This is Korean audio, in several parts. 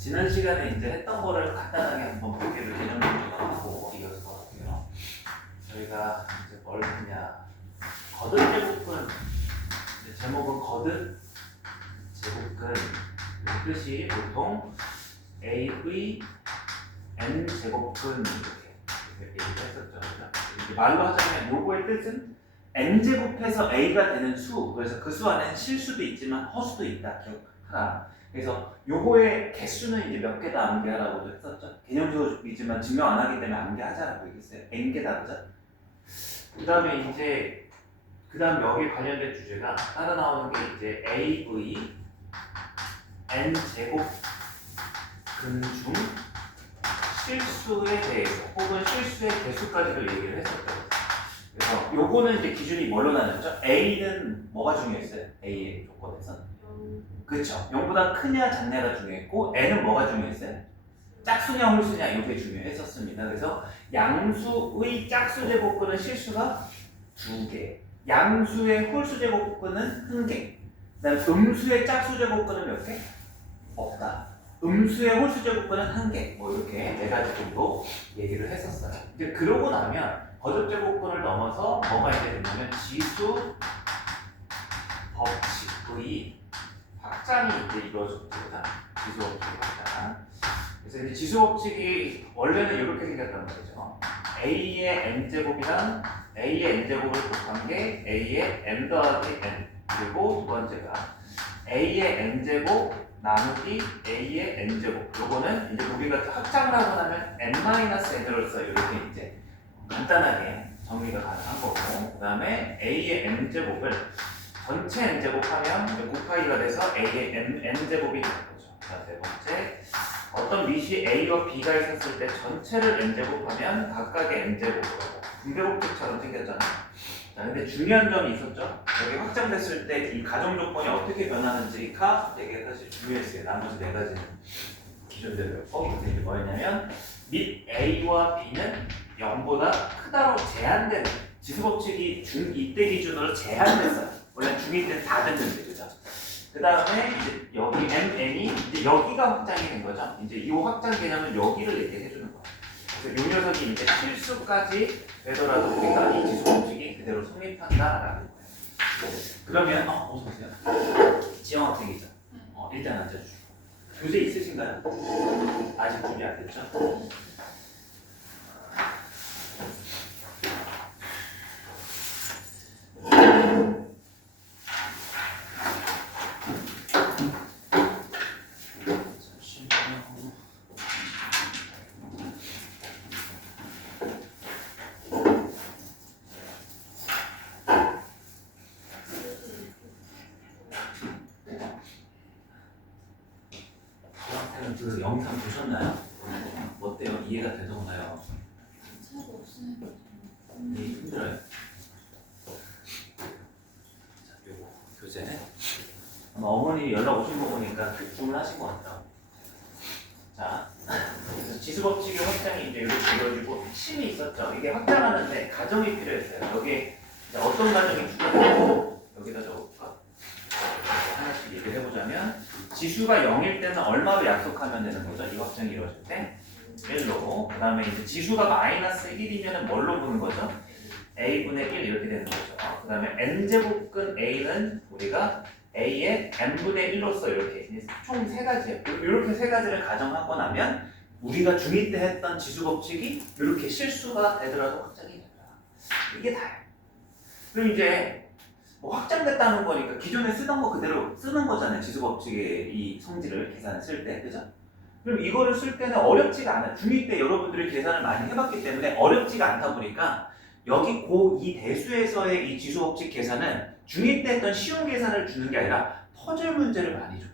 지난 시간에 이제 했던 거를 간단하게 한번 볼게요. 개념 정리하고 이어서 볼게요. 저희가 이제 뭘 했냐. 거듭 제곱근, 제목은 거듭 제곱근. 뜻이 보통 A의 N 제곱근 이렇게 얘기를 했었죠. 이렇게 말로 하자면 요거의 뜻은 N 제곱해서 A가 되는 수. 그래서 그 수 안에는 실수도 있지만 허수도 있다. 기억하라. 그래서 요거의 개수는 이제 몇 개다 암기하라고도 했었죠. 개념적이지만 증명 안 하기 때문에 암기하자라고 얘기했어요. N개다, 그죠? 그 다음에 이제 여기에 관련된 주제가 따라 나오는 게 이제 A의 N 제곱 근중 실수에 대해서 혹은 실수의 개수까지도 얘기를 했었죠. 그래서 요거는 이제 기준이 뭘로 나뉘었죠? A는 뭐가 중요했어요? A의 조건에서 그렇죠. 0보다 크냐 작냐가 중요했고 N은 뭐가 중요했어요? 짝수냐 홀수냐 이게 중요했었습니다. 그래서 양수의 짝수 제곱근은 실수가 2개, 양수의 홀수 제곱근은 1개, 그다음 음수의 짝수 제곱근은 몇 개? 없다. 음수의 홀수 제곱근은 1개. 뭐 이렇게 4가지 정도 얘기를 했었어요. 이제 그러고 나면 거듭 제곱근을 넘어서 뭐가 이제 되냐면 지수 법칙의 확장이 이제 이루어졌습니다. 지수 법칙 확장. 그래서 이제 지수 법칙이 원래는 이렇게 생겼단 말이죠. A의 n제곱이랑 A의 n제곱을 곱한 게 A의 n 더하기 n. 그리고 두 번째가 A의 n제곱 나누기 A의 n제곱. 요거는 이제 우리가 확장을 하고 나면 n-n으로서 이렇게 이제 간단하게 정리가 가능한 거고, 그 다음에 A의 n제곱을 전체 n제곱하면 곱하기가 돼서 A의 n제곱이 되는 거죠. 자, 네 번째, 어떤 밑이 A와 B가 있었을 때 전체를 n제곱하면 각각의 n제곱으로 분배법칙처럼 생겼잖아요. 자, 근데 중요한 점이 있었죠. 여기 확장됐을 때 이 가정 조건이 어떻게 변하는지가 되게 사실 중요했어요. 나머지 4가지는 기준대로였고, 이게 뭐였냐면 밑 A와 B는 0보다 크다로 제한된 지수법칙이 중2 때 기준으로 제한됐어요. 원래 중2 때는 다 됐는데, 그죠? 그 다음에 이제 여기 MN이 이제 여기가 확장이 된 거죠. 이제 이 확장 개념은 여기를 얘기해 주는 거예요. 그래서 이 녀석이 이제 실수까지 되더라도 우리가 이 지수법칙이 그대로 성립한다라는 거예요. 그러면 어서 오세요. 지영 학생이죠. 일단 앉아주시고. 교재 있으신가요? 아직 준비 안 됐죠? 그 영상 보셨나요? 어때요? 이해가 되던가요? 차가 없으니까 네, 힘들어요. 자, 요거 교재. 아마 어머니 연락 오신 거 보니까 주문하신 것 같다. 자, 지수법칙의 확장이 이제 이렇게 이루어지고 핵심이 있었죠. 이게 확장하는데 가정이 필요했어요. 여기에 어떤 가정이 필요했고 여기다 적어볼까? 하나씩 얘기를 해보자면 지수가 0일 때는 얼마로 약속하면 되는 거죠? 이 확장이 이루어질 때 1로. 그 다음에 이제 지수가 마이너스 1이면 뭘로 보는 거죠? A분의 1 이렇게 되는 거죠. 그 다음에 n제곱근 A는 우리가 A의 n분의 1로서 이렇게 총 3가지, 이렇게 3가지를 가정하고 나면 우리가 중2 때 했던 지수법칙이 이렇게 실수가 되더라도 확장이 된다. 이게 다예요. 그럼 이제 뭐 확장됐다는 거니까 기존에 쓰던 거 그대로 쓰는 거잖아요. 지수법칙의 이 성질을 계산을 쓸 때, 그죠? 그럼 이거를 쓸 때는 어렵지가 않아요. 중2 때 여러분들이 계산을 많이 해봤기 때문에 어렵지가 않다 보니까 여기 고2 대수에서의 이 지수법칙 계산은 중2 때 했던 쉬운 계산을 주는 게 아니라 퍼즐 문제를 많이 줘요.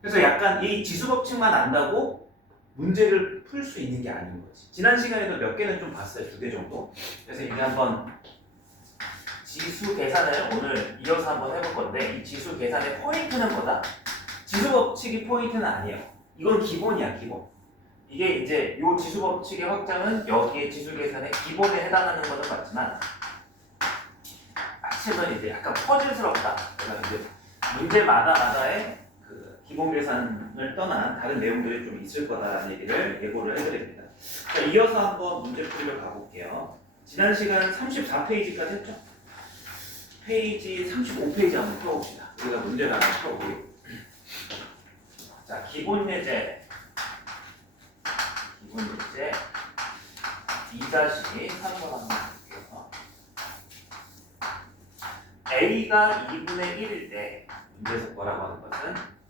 그래서 약간 이 지수법칙만 안다고 문제를 풀 수 있는 게 아닌 거지. 지난 시간에도 몇 개는 좀 봤어요. 2개 정도. 그래서 이제 한번 지수 계산을 오늘 이어서 한번 해볼 건데, 이 지수 계산의 포인트는 뭐다? 지수 법칙이 포인트는 아니에요. 이건 기본이야, 기본. 이게 이제 이 지수 법칙의 확장은 여기에 지수 계산의 기본에 해당하는 것은 맞지만, 마치는 이제 약간 퍼즐스럽다. 그래서 이제 문제마다의 그 기본 계산을 떠난 다른 내용들이 좀 있을 거다라는 얘기를 예고를 해드립니다. 자, 이어서 한번 문제 풀이를 가볼게요. 지난 시간 34페이지까지 했죠? 페이지 35페이지 한번 풀어봅시다. 우리가 문제를 한번 풀어보고. 자, 기본 예제 2-3번 한번 볼게요. A가 2분의 1일 때 문제에서 뭐라고 하는 것은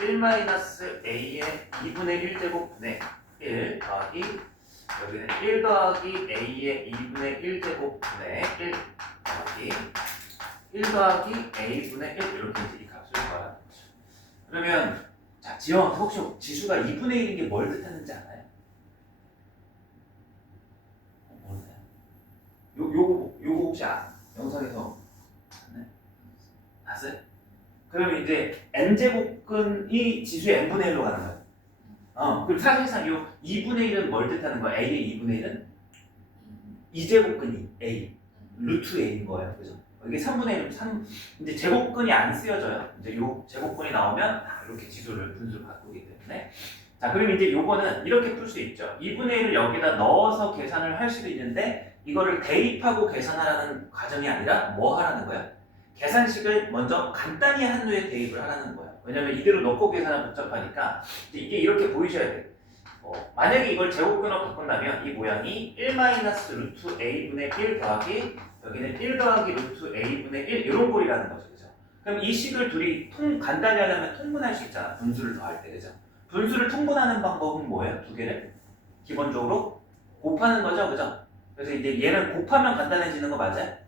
1-A의 2분의 1제곱분의 1 더하기 여기는 1 더하기 A의 2분의 1제곱분의 1 더하기 1 더하기 A분의 1 이렇게 이제 이 값을 구하라는 거죠. 그러면 자, 지영 혹시 지수가 2분의 1인 게 뭘 뜻하는지 알아요? 모르세요? 요거 혹시 영상에서 봤어요? 그러면 이제 n제곱근이 지수의 n분의 1로 가는 거예요. 그럼 사실상 요 2분의 1은 뭘 뜻하는 거야? A의 2분의 1은? 2제곱근이 A, 루트 A인 거예요. 그죠? 이게 3분의 1, 이제 제곱근이 안 쓰여져요. 이제 요 제곱근이 나오면 이렇게 지수를 분수를 바꾸기 때문에. 자, 그럼 이제 요거는 이렇게 풀 수 있죠. 2분의 1을 여기다 넣어서 계산을 할 수도 있는데, 이거를 대입하고 계산하라는 과정이 아니라 뭐 하라는 거야? 계산식을 먼저 간단히 한 후에 대입을 하라는 거예요. 왜냐면 이대로 넣고 계산하면 복잡하니까 이게 이렇게 보이셔야 돼요. 만약에 이걸 제곱근으로 바꾼다면 이 모양이 1-루트 A분의 1 더하기 여기는 1 더하기 루트 A분의 1 이런 꼴이라는 거죠. 그죠? 그럼 이 식을 둘이 간단히 하려면 통분할 수 있잖아. 분수를 더할 때. 그죠? 분수를 통분하는 방법은 뭐예요? 두 개를? 기본적으로 곱하는 거죠. 그죠? 그래서 이제 얘는 곱하면 간단해지는 거 맞아요?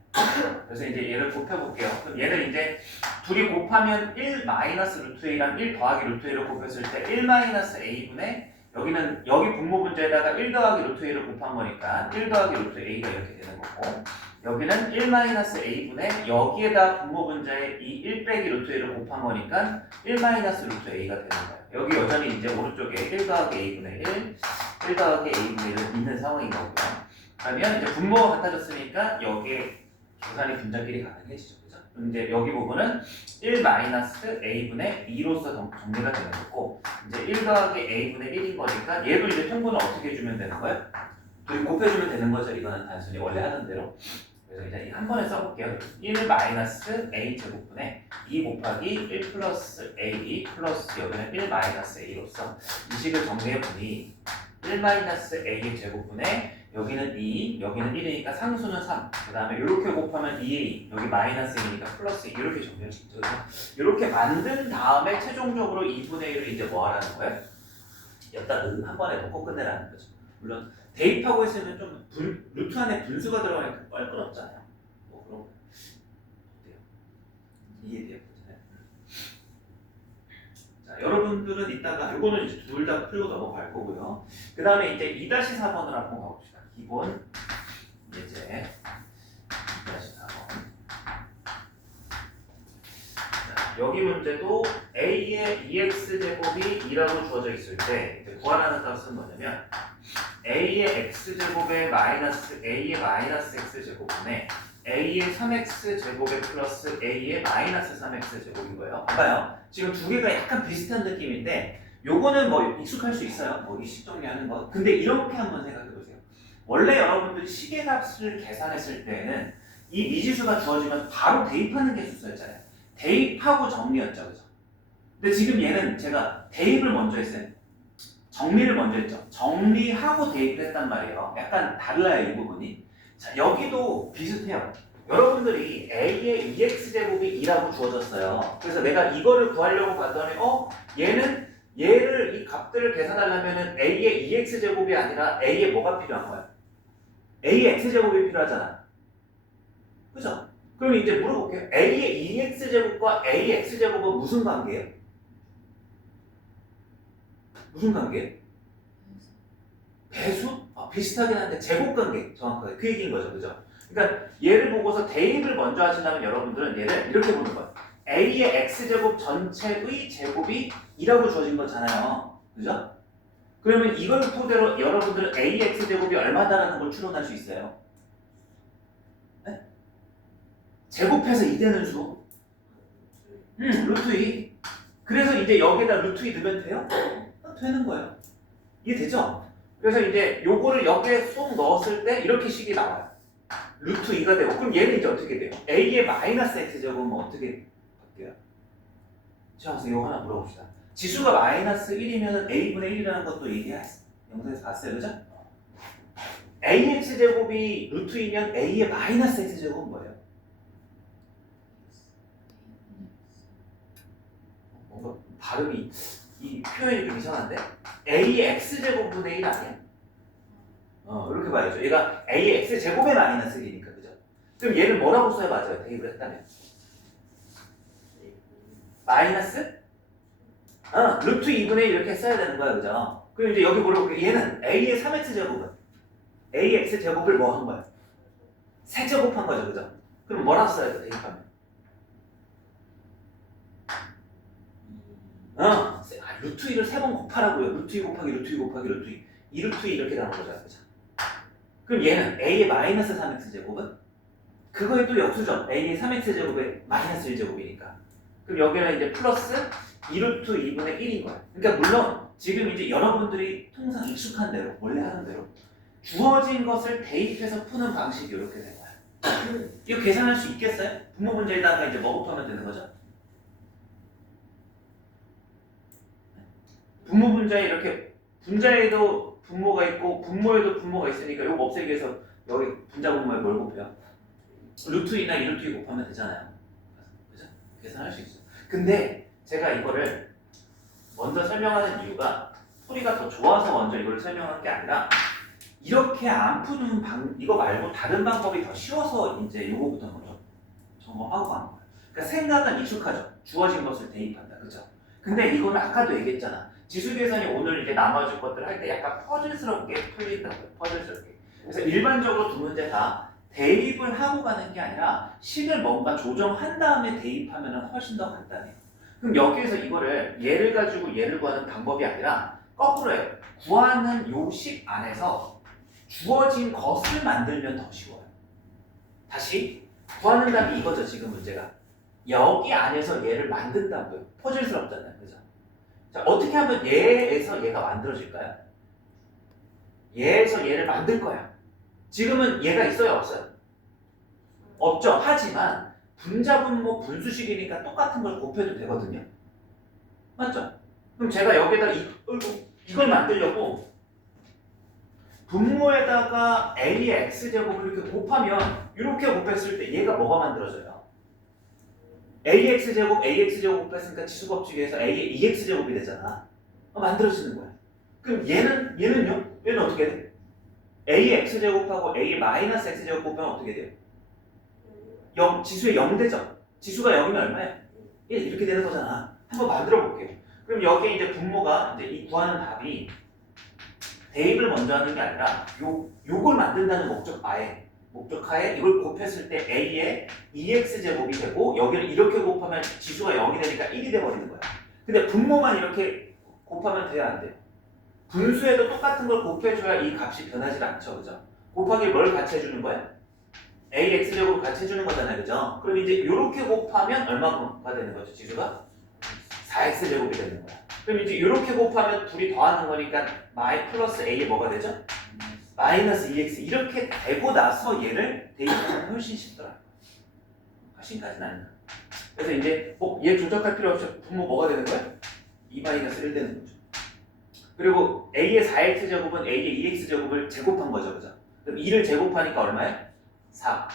그래서 이제 얘를 곱해볼게요. 그럼 얘는 이제 둘이 곱하면 1-루트 A랑 1 더하기 루트 A를 곱했을 때 1-A분의 여기는 여기 분모 문제에다가 1 더하기 루트 A를 곱한 거니까 1 더하기 루트 A가 이렇게 되는 거고, 여기는 1-A분의 여기에다 분모 문제에 이 1 빼기 루트 A를 곱한 거니까 1-루트 A가 되는 거예요. 여기 여전히 이제 오른쪽에 1 더하기 A분의 1 더하기 A분의 1을 있는 상황인 거고요. 그러면 이제 분모가 같아졌으니까 여기에 계산이 분자끼리 가능해지죠. 그죠? 이제 여기 부분은 1-A분의 2로서 정리가 되는 거고, 이제 1 더하기 A분의 1인 거니까 얘도 이제 통분을 어떻게 해주면 되는 거예요? 둘이 곱해주면 되는 거죠. 이거는 단순히 원래 하던 대로. 그래서 이제 한 번에 써볼게요. 1-A 제곱분의 2 곱하기 1 플러스 A 플러스 여기는 1-A로서 이 식을 정리해보니 1-A의 제곱분의 여기는 2, 여기는 1이니까 상수는 3. 그 다음에 이렇게 곱하면 2A, 여기 마이너스 2니까 플러스 2. 이렇게 정리할 수 있죠. 이렇게 만든 다음에 최종적으로 2분의 1을 이제 뭐 하라는 거예요? 여기다 한 번에 넣고 끝내라는 거죠. 물론 대입하고 있으면 좀 루트 안에 분수가 들어가니까 껄끄럽잖아요. 뭐 그런 거 어때요? 이해돼요? 자, 여러분들은 이따가 이거는 이제 둘 다 풀고 넘어갈 거고요. 그 다음에 이제 2-4번을 한번 가봅시다. 기본 예제 2-4번. 자, 여기 문제도 A의 2x제곱이 2라고 주어져 있을 때 이제 구하라는 값은 뭐냐면 A의 x제곱에 마이너스 A의 마이너스 x제곱분의 A의 3x제곱에 플러스 A의 마이너스 3x제곱인 거예요. 봐봐요. 지금 두 개가 약간 비슷한 느낌인데 요거는 뭐 익숙할 수 있어요. 뭐 이식 정리하는 거. 근데 이렇게 한번 생각해 보세요. 원래 여러분들이 시계값을 계산했을 때는 이 미지수가 주어지면 바로 대입하는 게 순서였잖아요. 대입하고 정리였죠. 그죠? 근데 지금 얘는 제가 대입을 먼저 했어요. 정리를 먼저 했죠. 정리하고 대입을 했단 말이에요. 약간 달라요, 이 부분이. 자, 여기도 비슷해요. 여러분들이 A의 2x제곱이 2라고 주어졌어요. 그래서 내가 이거를 구하려고 봤더니 얘를 이 값들을 계산하려면 A의 2x제곱이 아니라 A의 뭐가 필요한 거야? A의 x제곱이 필요하잖아. 그죠? 그럼 이제 물어볼게요. A의 2x제곱과 A의 x제곱은 무슨 관계예요? 무슨 관계? 배수? 비슷하긴 한데 제곱관계 정확하게 그 얘기인 거죠. 그죠? 그러니까 얘를 보고서 대입을 먼저 하신다면 여러분들은 얘를 이렇게 보는 거예요. A의 x제곱 전체의 제곱이 2라고 주어진 거잖아요. 그죠? 그러면 이걸 토대로 여러분들은 A의 x제곱이 얼마다라는 걸 추론할 수 있어요. 네? 제곱해서 2 되는 수. 루트 2. 그래서 이제 여기에다 루트 2 넣으면 돼요? 되는 거예요. 이해되죠? 그래서 이제 요거를 여기에 쏙 넣었을 때 이렇게 식이 나와요. 루트 2가 되고 그럼 얘는 이제 어떻게 돼요? a의 마이너스 x제곱은 어떻게 바뀌어요? 자, 그래서 이거 하나 물어봅시다. 지수가 마이너스 1이면 a분의 1이라는 것도 얘기했어. 영상에서 봤어요, 그죠? ax제곱이 루트 2면 a의 마이너스 x제곱은 뭐예요? 뭔가 발음이 이 표현이 좀 이상한데? ax제곱분의 1 아니야? 이렇게 봐야죠. 얘가 a의 x제곱의 마이너스 1이니까, 그죠? 그럼 얘를 뭐라고 써야 맞아요? 대입을 했다면? 마이너스? 루트 2분의 1 이렇게 써야 되는 거야, 그죠? 그럼 이제 여기 물어볼게요. 얘는 a의 3x제곱은 ax제곱을 뭐 한 거야? 세제곱한 거죠, 그죠? 그럼 뭐라고 써야 돼, 대입하면? 루트 2를 3번 곱하라고요. 루트 2 곱하기 루트 2 곱하기 루트 2. 2 루트 2 이렇게 나온 거잖아요, 그죠? 그럼 얘는 a의 마이너스 3x제곱은? 그거에 또 역수죠. a의 3x제곱의 마이너스 1제곱이니까. 그럼 여기는 이제 플러스 2루트 2분의 1인 거야. 그러니까 물론 지금 이제 여러분들이 통상 익숙한 대로, 원래 하는 대로 주어진 것을 대입해서 푸는 방식이 이렇게 된 거야. 이거 계산할 수 있겠어요? 분모 문제에다가 이제 뭐 곱하면 되는 거죠? 분모 분자에 이렇게 분자에도 분모가 있고 분모에도 분모가 있으니까 이거 없애기 위해서 여기 분자 분모에 뭘 곱해요? 루트 2나 2루트 2 곱하면 되잖아요. 그죠? 계산할 수 있어요. 근데 제가 이거를 먼저 설명하는 이유가 소리가 더 좋아서 먼저 이걸 설명한 게 아니라 이렇게 안 푸는 이거 말고 다른 방법이 더 쉬워서 이제 요거부터 먼저 점검하고 가는 거예요. 그러니까 생각은 익숙하죠. 주어진 것을 대입한다. 그죠? 근데 이거는 아까도 얘기했잖아. 지수 계산이 오늘 이제 나머지 것들 할 때 약간 퍼즐스럽게 풀린다고요. 퍼즐스럽게. 그래서 일반적으로 두 문제 다 대입을 하고 가는 게 아니라 식을 뭔가 조정한 다음에 대입하면 훨씬 더 간단해요. 그럼 여기에서 이거를 얘를 가지고 얘를 구하는 방법이 아니라 거꾸로 해요. 구하는 요 식 안에서 주어진 것을 만들면 더 쉬워요. 다시 구하는 답이 이거죠. 지금 문제가. 여기 안에서 얘를 만든다고요. 퍼즐스럽잖아요. 그죠? 자, 어떻게 하면 얘에서 얘가 만들어질까요? 얘에서 얘를 만들 거야. 지금은 얘가 있어요? 없어요? 없죠. 하지만 분자분모 분수식이니까 똑같은 걸 곱해도 되거든요. 맞죠? 그럼 제가 여기에다 이걸 만들려고 분모에다가 a의 x제곱을 이렇게 곱하면 이렇게 곱했을 때 얘가 뭐가 만들어져요? ax제곱, ax제곱 곱했으니까 지수법칙에서 a의 2x제곱이 되잖아. 만들어지는 거야. 그럼 얘는요? 얘는 어떻게 돼? a의 x제곱하고 a의 마이너스 x제곱 곱하면 어떻게 돼요? 지수의 0되죠? 지수가 0이면 얼마예요? 1 이렇게 되는 거잖아. 한번 만들어 볼게요. 그럼 여기에 이제 분모가 이제 이 구하는 답이 대입을 먼저 하는 게 아니라 요걸 만든다는 목적하에 이걸 곱했을 때 a의 2x제곱이 되고 여기를 이렇게 곱하면 지수가 0이 되니까 1이 돼버리는 거야. 근데 분모만 이렇게 곱하면 돼야 안 돼요? 분수에도 똑같은 걸 곱해줘야 이 값이 변하지 않죠. 그죠? 곱하기 뭘 같이 해주는 거야? ax제곱을 같이 해주는 거잖아요. 그죠? 그럼 이제 이렇게 곱하면 얼마가 되는 거죠? 지수가? 4x제곱이 되는 거야. 그럼 이제 이렇게 곱하면 둘이 더하는 거니까 플러스 a에 뭐가 되죠? 마이너스 2x 이렇게 되고 나서 얘를 대입하면 훨씬 쉽더라고요. 훨씬까지는 아니야. 그래서 이제 얘 조작할 필요 없이 분모 뭐가 되는 거야? 2 마이너스 1 되는 거죠. 그리고 a의 4x제곱은 a의 2x제곱을 제곱한 거죠. 그죠? 그럼 2를 제곱하니까 얼마야? 4.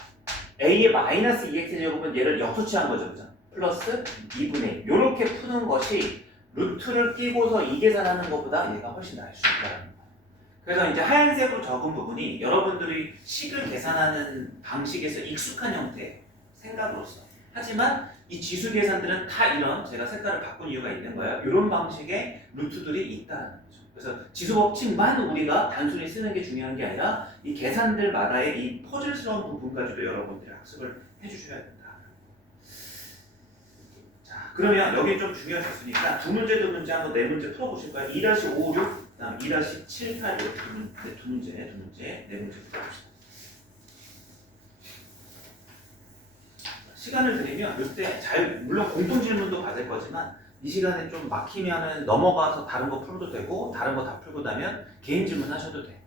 a의 마이너스 2x제곱은 얘를 역수치한 거죠. 그죠? 플러스 2분의 1. 이렇게 푸는 것이 루트를 띄고서 이 계산하는 것보다 얘가 훨씬 나을 수 있다는 거예요. 그래서 이제 하얀색으로 적은 부분이 여러분들이 식을 계산하는 방식에서 익숙한 형태의 생각으로서. 하지만 이 지수 계산들은 다 이런 제가 색깔을 바꾼 이유가 있는 거예요. 이런 방식의 루트들이 있다는 거죠. 그래서 지수 법칙만 우리가 단순히 쓰는 게 중요한 게 아니라 이 계산들마다의 이 퍼즐스러운 부분까지도 여러분들이 학습을 해주셔야 된다. 자, 그러면 여기 좀 중요하셨으니까 두 문제 한번 네 문제 풀어보실 거예요. 2-556 그다음 2-7, 8, 두 문제, 네 문제 풀어봅시다. 시간을 드리면 이때 물론 공통 질문도 받을 거지만 이 시간에 좀 막히면은 넘어가서 다른 거 풀어도 되고 다른 거 다 풀고 나면 개인 질문 하셔도 돼.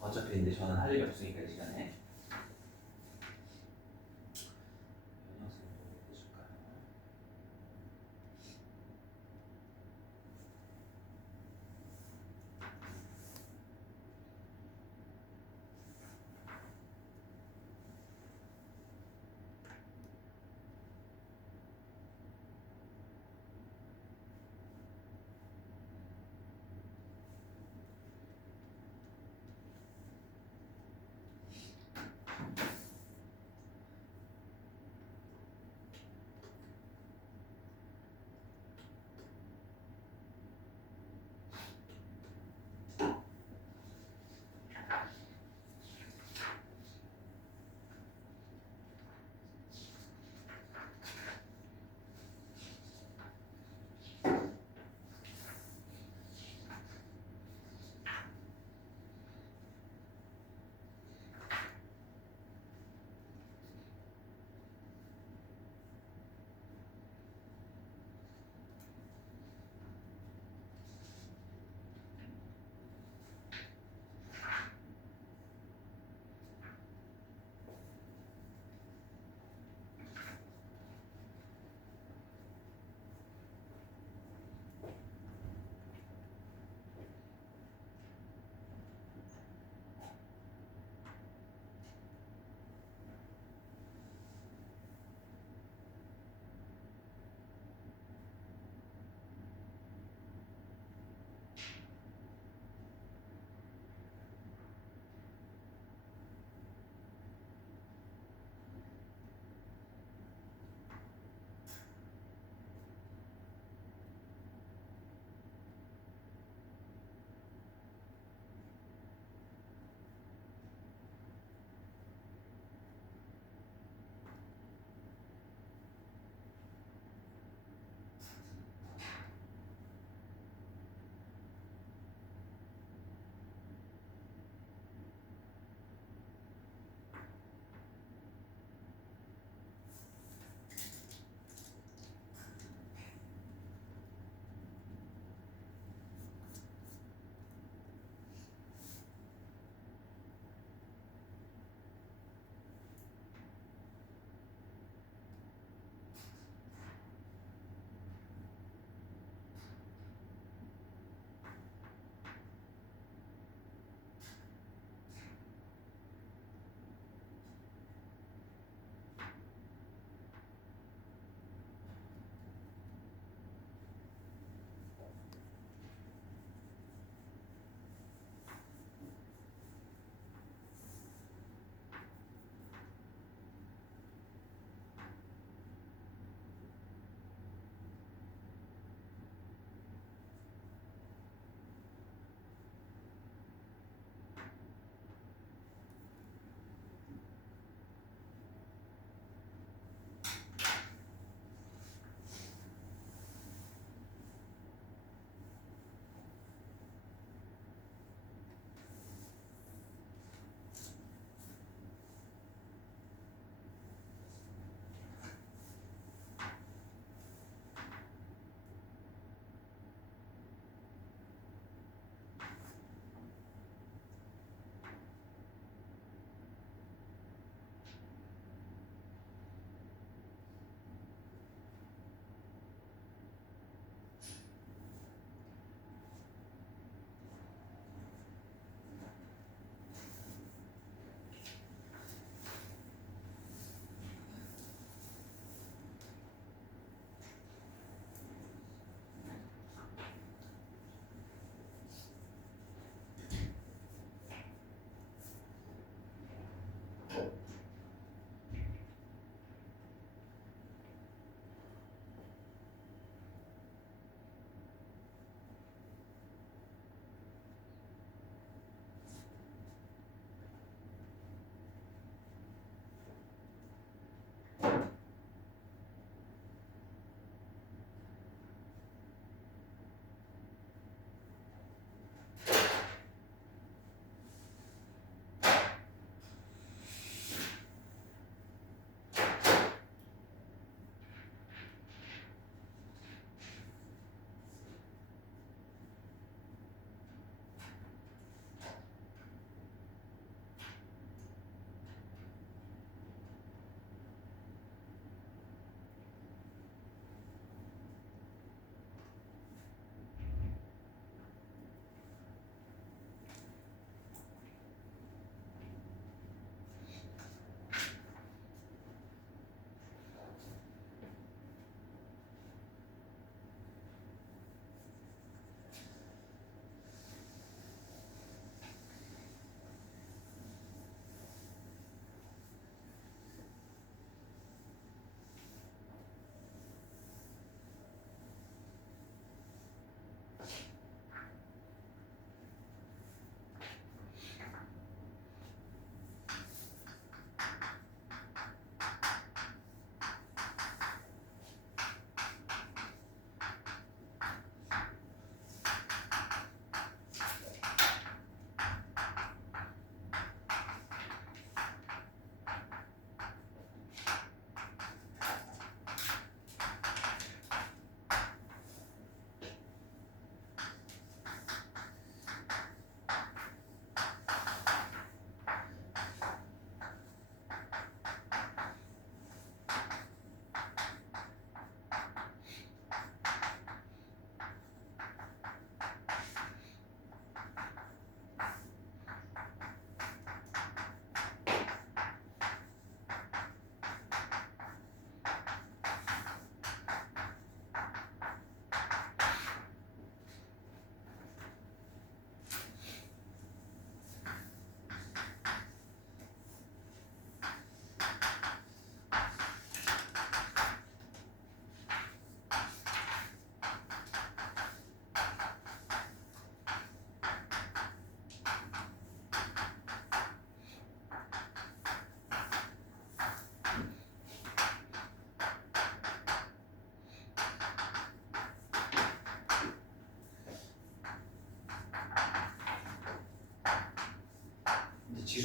어차피 이제 저는 할 일이 없으니까 이 시간에.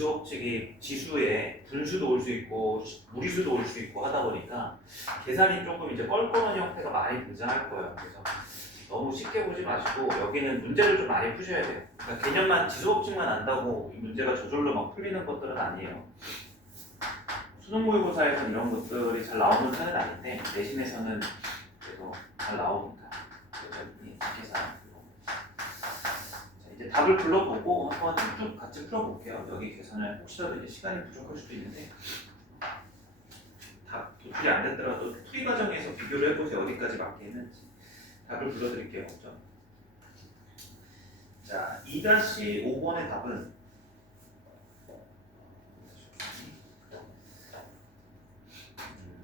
지수법칙이 지수에 분수도 올 수 있고 무리수도 올 수 있고 하다 보니까 계산이 조금 이제 껄끄러운 형태가 많이 등장할 거예요. 그래서 너무 쉽게 보지 마시고 여기는 문제를 좀 많이 푸셔야 돼요. 그러니까 개념만 지수법칙만 안다고 이 문제가 저절로 막 풀리는 것들은 아니에요. 수능 모의고사에서 이런 것들이 잘 나오는 편은 아닌데 내신에서는 그래도 잘 나옵니다. 이 계산. 이제 답을 불러보고 한번 쭉 같이 풀어볼게요. 여기 계산을 혹시라도 이제 시간이 부족할 수도 있는데 답 도출이 안 됐더라도 풀이 과정에서 비교를 해보세요. 어디까지 맞겠는지. 답을 불러드릴게요. 먼저. 자, 2-5번의 답은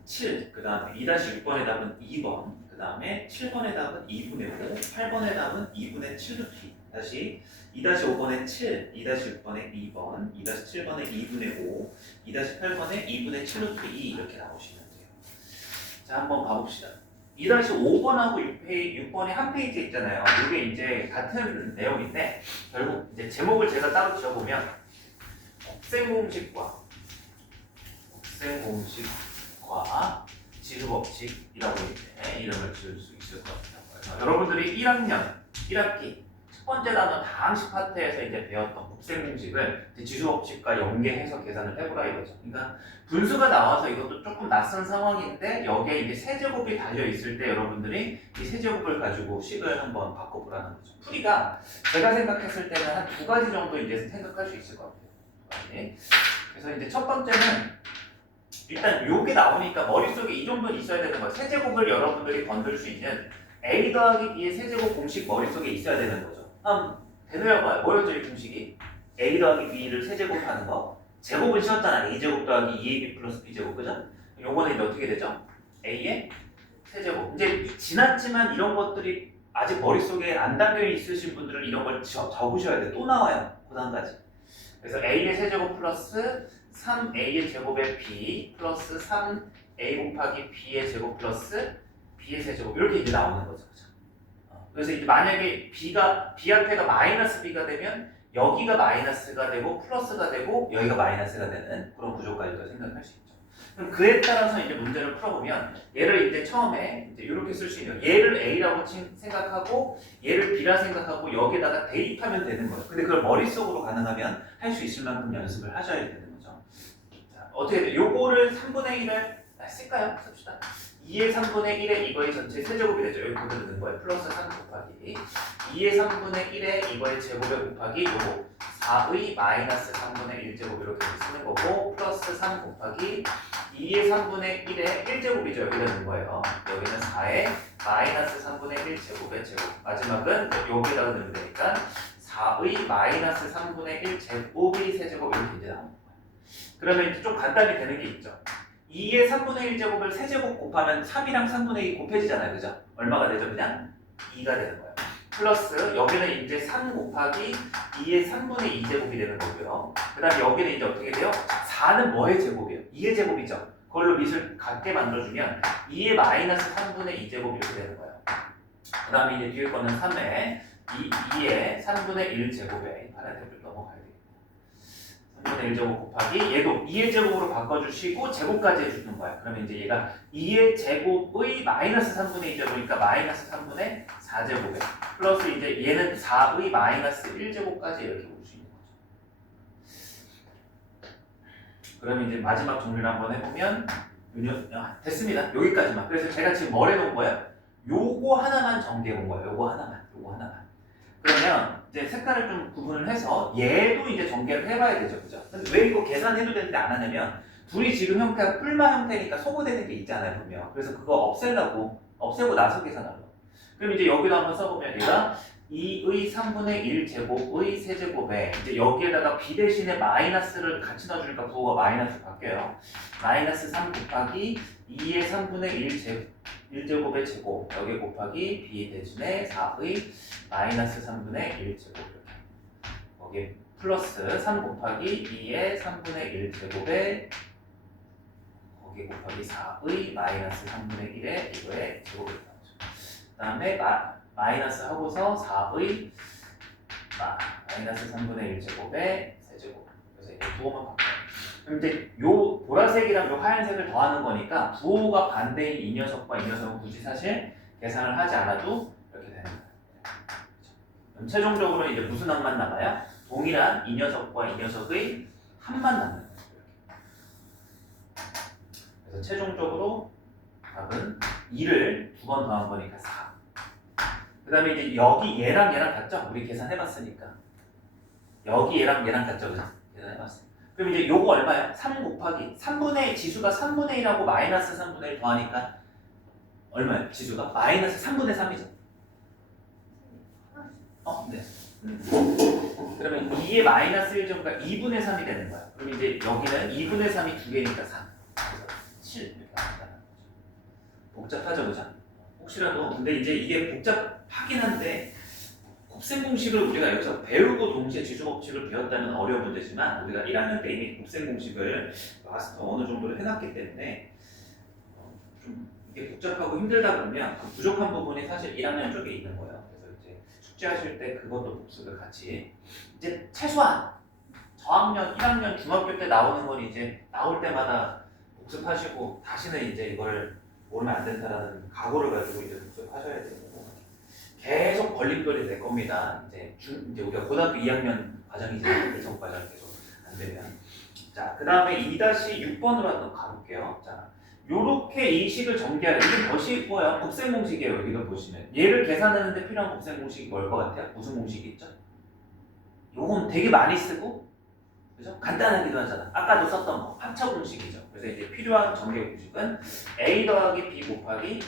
7, 그 다음에 2-6번의 답은 2번, 그 다음에 7번의 답은 2분의 5, 8번의 답은 2분의 7루트 2. 다시 2-5번에 7, 2-6번에 2번, 2-7번에 2분의 5, 2-8번에 2분의 7루트 2 이렇게 나오시면 돼요. 자, 한번 가봅시다. 2-5번하고 6번에 한 페이지 있잖아요. 이게 이제 같은 내용인데 결국 이제 제목을 제가 따로 지어보면 곱셈공식과 지수법칙이라고 이제 이름을 지을 수 있을 것 같아요. 그래서 여러분들이 1학년 1학기 첫 번째 단원 다항식 파트에서 이제 배웠던 곱셈공식을 지수법칙과 연계해서 계산을 해보라 이거죠. 그러니까 분수가 나와서 이것도 조금 낯선 상황인데 여기에 이제 세제곱이 달려 있을 때 여러분들이 이 세제곱을 가지고 식을 한번 바꿔보라는 거죠. 풀이가 제가 생각했을 때는 한 2가지 정도 이제 생각할 수 있을 것 같아요. 2가지. 그래서 이제 첫 번째는 일단 요게 나오니까 머릿속에 이 정도는 있어야 되는 거예요. 세제곱을 여러분들이 건들 수 있는 a 더하기 b의 세제곱 공식 머릿속에 있어야 되는 거죠. 되뇌어봐요. 뭐였죠 이 공식이? a 더하기 b를 세제곱하는 거. 제곱은 쉬웠잖아. a제곱 더하기 2ab 플러스 b제곱, 그죠? 요거는 이제 어떻게 되죠? a의 세제곱. 이제 지났지만 이런 것들이 아직 머릿속에 안 담겨 있으신 분들은 이런 걸 적으셔야 돼요. 또 나와요. 그 다음까지. 그래서 a의 세제곱 플러스 3a의 제곱에 b 플러스 3a 곱하기 b의 제곱 플러스 b의 세제곱 이렇게 이제 나오는 거죠. 그래서 이제 만약에 b가 b 앞에가 마이너스 b가 되면 여기가 마이너스가 되고 플러스가 되고 여기가 마이너스가 되는 그런 구조까지도 생각할 수 있죠. 그럼 그에 따라서 이제 문제를 풀어보면 얘를 이제 처음에 이제 이렇게 쓸 수 있는 얘를 a라고 생각하고 얘를 b라 생각하고 여기다가 대입하면 되는 거예요. 근데 그걸 머릿속으로 가능하면 할 수 있을 만큼 연습을 하셔야 되는 거죠. 자, 어떻게 돼? 요거를 3분의 1을 쓸까요? 씁시다. 2의 3분의 1에 이거의 전체 세제곱이 되죠. 여기 그대로 넣는 거예요. 플러스 3 곱하기 2의 3분의 1에 이거의 제곱에 곱하기 요거 4의 마이너스 3분의 1제곱 이렇게 쓰는 거고 플러스 3 곱하기 2의 3분의 1에 1제곱이죠. 여기 넣는 거예요. 여기는 4의 마이너스 3분의 1제곱의 제곱. 마지막은 여기다가 넣으면 되니까 4의 마이너스 3분의 1제곱이 세제곱 이렇게 이제 나오는 거예요. 그러면 이제 좀 간단히 되는 게 있죠. 2의 3분의 1제곱을 세제곱 곱하면 3이랑 3분의 2 곱해지잖아요. 그죠? 얼마가 되죠? 그냥 2가 되는 거예요. 플러스 여기는 이제 3 곱하기 2의 3분의 2제곱이 되는 거고요. 그 다음에 여기는 이제 어떻게 돼요? 4는 뭐의 제곱이에요? 2의 제곱이죠. 그걸로 밑을 같게 만들어주면 2의 마이너스 3분의 2제곱 이렇게 되는 거예요. 그 다음에 이제 뒤에 거는 3에 2의 3분의 1제곱에 파란색을 넘어가야 돼요. 3분의 1제곱 곱하기 얘도 2의 제곱으로 바꿔주시고 제곱까지 해주는 거야. 그러면 이제 얘가 2의 제곱의 마이너스 3분의 2제곱이니까 마이너스 3분의 4제곱에 플러스 이제 얘는 4의 마이너스 1제곱까지 이렇게 볼 수 있는 거죠. 그러면 이제 마지막 정리를 한번 해보면 됐습니다. 여기까지만. 그래서 제가 지금 뭘 해놓은 거예요? 요거 하나만 정리해 본 거예요. 요거 하나만. 그러면 이제 색깔을 좀 구분을 해서 얘도 이제 전개를 해봐야 되죠, 그죠? 근데 왜 이거 계산해도 되는데 안 하냐면 둘이 지금 형태가 뿔마 형태니까 소모되는 게 있잖아요, 분명. 그래서 그거 없애고 나서 계산하려고. 그럼 이제 여기도 한번 써보면 얘가 2의 3분의 1제곱의 세제곱에 이제 여기에다가 b 대신에 마이너스를 같이 넣어주니까 부호가 마이너스 바뀌어요. 마이너스 3 곱하기 2의 3분의 1제곱의 제곱 여기 곱하기 b 대신에 4의 마이너스 3분의 1제곱 이렇게 거기에 플러스 3 곱하기 2의 3분의 1제곱에 거기에 곱하기 4의 마이너스 3분의 1에 이거의 제곱이 나오죠. 그 다음에 마이너스 하고서 4의 마이너스 3분의 1제곱에 세제곱. 그래서 부호만 바꿔요. 그럼 이제 요 보라색이랑 요 하얀색을 더하는 거니까 부호가 반대인 이 녀석과 이 녀석은 굳이 사실 계산을 하지 않아도 이렇게 되는 거예요. 그럼 최종적으로 이제 무슨 합만 남아요? 동일한 이 녀석과 이 녀석의 합만 남는 거예요. 그래서 최종적으로 답은 2를 두 번 더한 거니까 4. 그 다음에 이제 여기 얘랑 얘랑 같죠? 우리 계산해봤으니까. 여기 얘랑 얘랑 같죠? 그죠? 계산해봤어요. 그럼 이제 요거 얼마예요? 3 곱하기 3분의 지수가 3분의 1하고 마이너스 3분의 1 더하니까 얼마예요? 지수가? 마이너스 3분의 3이죠. 네. 그러면 2의 마이너스 1점가 2분의 3이 되는 거야. 그럼 이제 여기는 2분의 3이 두 개니까 3. 7 이렇게 나온다는 거죠. 복잡하죠, 그죠? 혹시라도 근데 이제 이게 복잡하긴 한데 곱셈 공식을 우리가 여기서 배우고 동시에 지수 법칙을 배웠다면 어려운 문제지만 우리가 1학년 때 이미 곱셈 공식을 마스터 어느 정도로 해놨기 때문에 좀 이게 복잡하고 힘들다 그러면 그 부족한 부분이 사실 1학년 쪽에 있는 거예요. 그래서 이제 숙제하실 때 그것도 복습을 같이 이제 최소한 저학년 1학년 중학교 때 나오는 건 이제 나올 때마다 복습하시고 다시는 이제 이걸 모르면 안 된다라는 각오를 가지고 이제 복습하셔야 되고 계속 걸림돌이 될 겁니다. 이제 우리가 고등학교 2학년 과정이지만 계속 과정 계속 안 되면 자 그 다음에 2-6번으로 한번 가볼게요. 자 요렇게 이 식을 전개하려 이게 것이 뭐야? 곱셈 공식이에요. 여기도 보시면 얘를 계산하는데 필요한 곱셈 공식이 뭘 것 같아요? 무슨 공식이 있죠? 요건 되게 많이 쓰고 그죠? 간단하기도 하잖아. 아까도 썼던 거 합쳐 공식이죠. 그래서 이제 필요한 전개 공식은 a 더하기 b 곱하기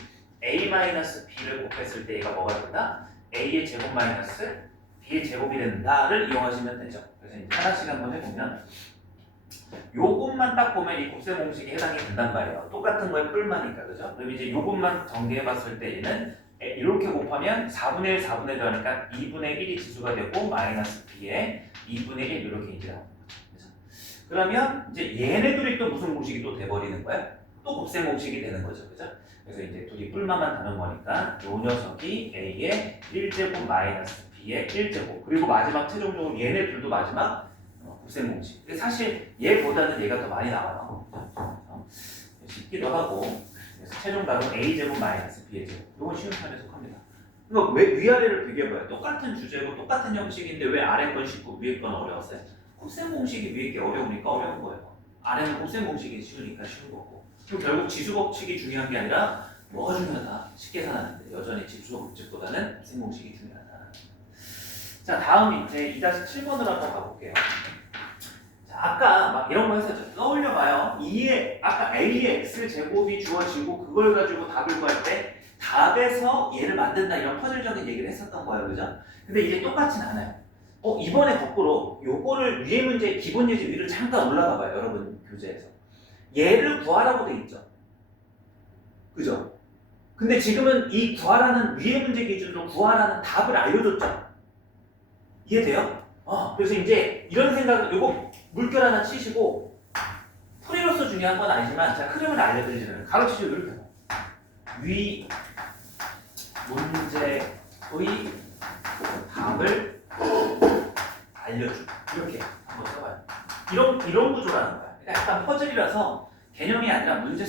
a-b를 곱했을 때 얘가 뭐가 된다? a의 제곱 마이너스 b의 제곱이 된다를 이용하시면 되죠. 그래서 이제 하나씩 한번 해보면 요것만 딱 보면 이 곱셈 공식에 해당이 된단 말이에요. 똑같은 거에 뿔마니까 그죠? 그럼 이제 요것만 전개해봤을 때 얘는 이렇게 곱하면 4분의 1, 4분의 1 하니까 2분의 1이 지수가 되고 마이너스 b에 2분의 1 이렇게 이제 나오는 거죠. 그죠? 그러면 이제 얘네들이 또 무슨 공식이 또 돼버리는 거야? 또 곱셈 공식이 되는 거죠. 그죠? 그래서 이제 둘이 뿔마만 다는 거니까 요 녀석이 a의 1제곱 마이너스 b의 1제곱 그리고 마지막 최종적으로 얘네 둘도 마지막 곱셈 공식. 근데 사실 얘보다는 얘가 더 많이 나와요. 쉽기도 하고 그래서 최종 답은 a제곱 마이너스 b의 제곱. 이건 쉬운 편에 속합니다. 그러니까 왜 위아래를 비교해봐요? 똑같은 주제고 똑같은 형식인데 왜 아래 건 쉽고 위에 건 어려웠어요? 곱셈 공식이 위에 게 어려우니까 어려운 거예요. 아래는 곱셈 공식이 쉬우니까 쉬운 거고. 그럼 결국 지수 법칙이 중요한 게 아니라 뭐가 중요하다? 쉽게 계산하는데 여전히 지수 법칙보다는 곱셈 공식이 중요하다. 자 다음 이제 2-7번으로 한번 가볼게요. 자 아까 막 이런 거 했었죠. 떠올려봐요. 아까 a의 x 제곱이 주어지고 그걸 가지고 답을 구할 때 답에서 얘를 만든다 이런 퍼즐적인 얘기를 했었던 거예요, 그죠? 근데 이제 똑같진 않아요. 이번에 거꾸로 요거를 위에 문제 기본 예제 위를 잠깐 올라가 봐요, 여러분 교재에서. 얘를 구하라고 돼 있죠. 그죠? 근데 지금은 이 구하라는 위에 문제 기준으로 구하라는 답을 알려줬죠. 이해돼요? 그래서 이제 이런 생각을 요거 물결 하나 치시고 풀이로서 중요한 건 아니지만 제가 흐름을 알려드리잖아요. 가로치죠 이렇게 위 문제의 답을 알려주고 이렇게 한번 써봐요. 이런 구조라는 거야. 그러니까 약간 퍼즐이라서 개념이 아니라 문제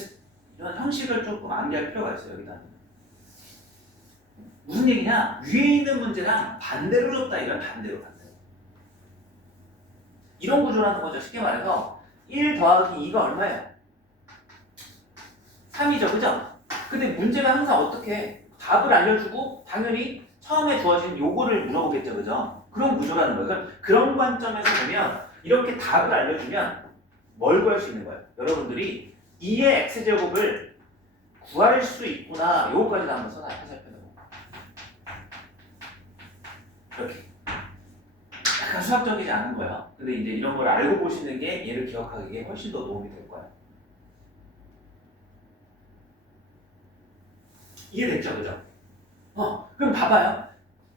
이런 형식을 조금 암기할 필요가 있어요. 여기다 무슨 얘기냐? 위에 있는 문제랑 반대로 줬다 이런 반대로. 이런 구조라는 거죠. 쉽게 말해서 1 더하기 2가 얼마예요? 3이죠. 그죠? 근데 문제가 항상 어떻게 답을 알려주고 당연히 처음에 주어진 요거를 물어보겠죠. 그죠? 그런 구조라는 거예요. 그럼 그런 관점에서 보면 이렇게 답을 알려주면 뭘 구할 수 있는 거예요? 여러분들이 2의 x제곱을 구할 수 있구나. 요거까지도 한번 살펴보고 이렇게 약간 수학적이지 않은 거예요. 근데 이제 이런 걸 알고 보시는 게 얘를 기억하기에 훨씬 더 도움이 될 거예요. 이해됐죠? 그죠? 그럼 봐봐요.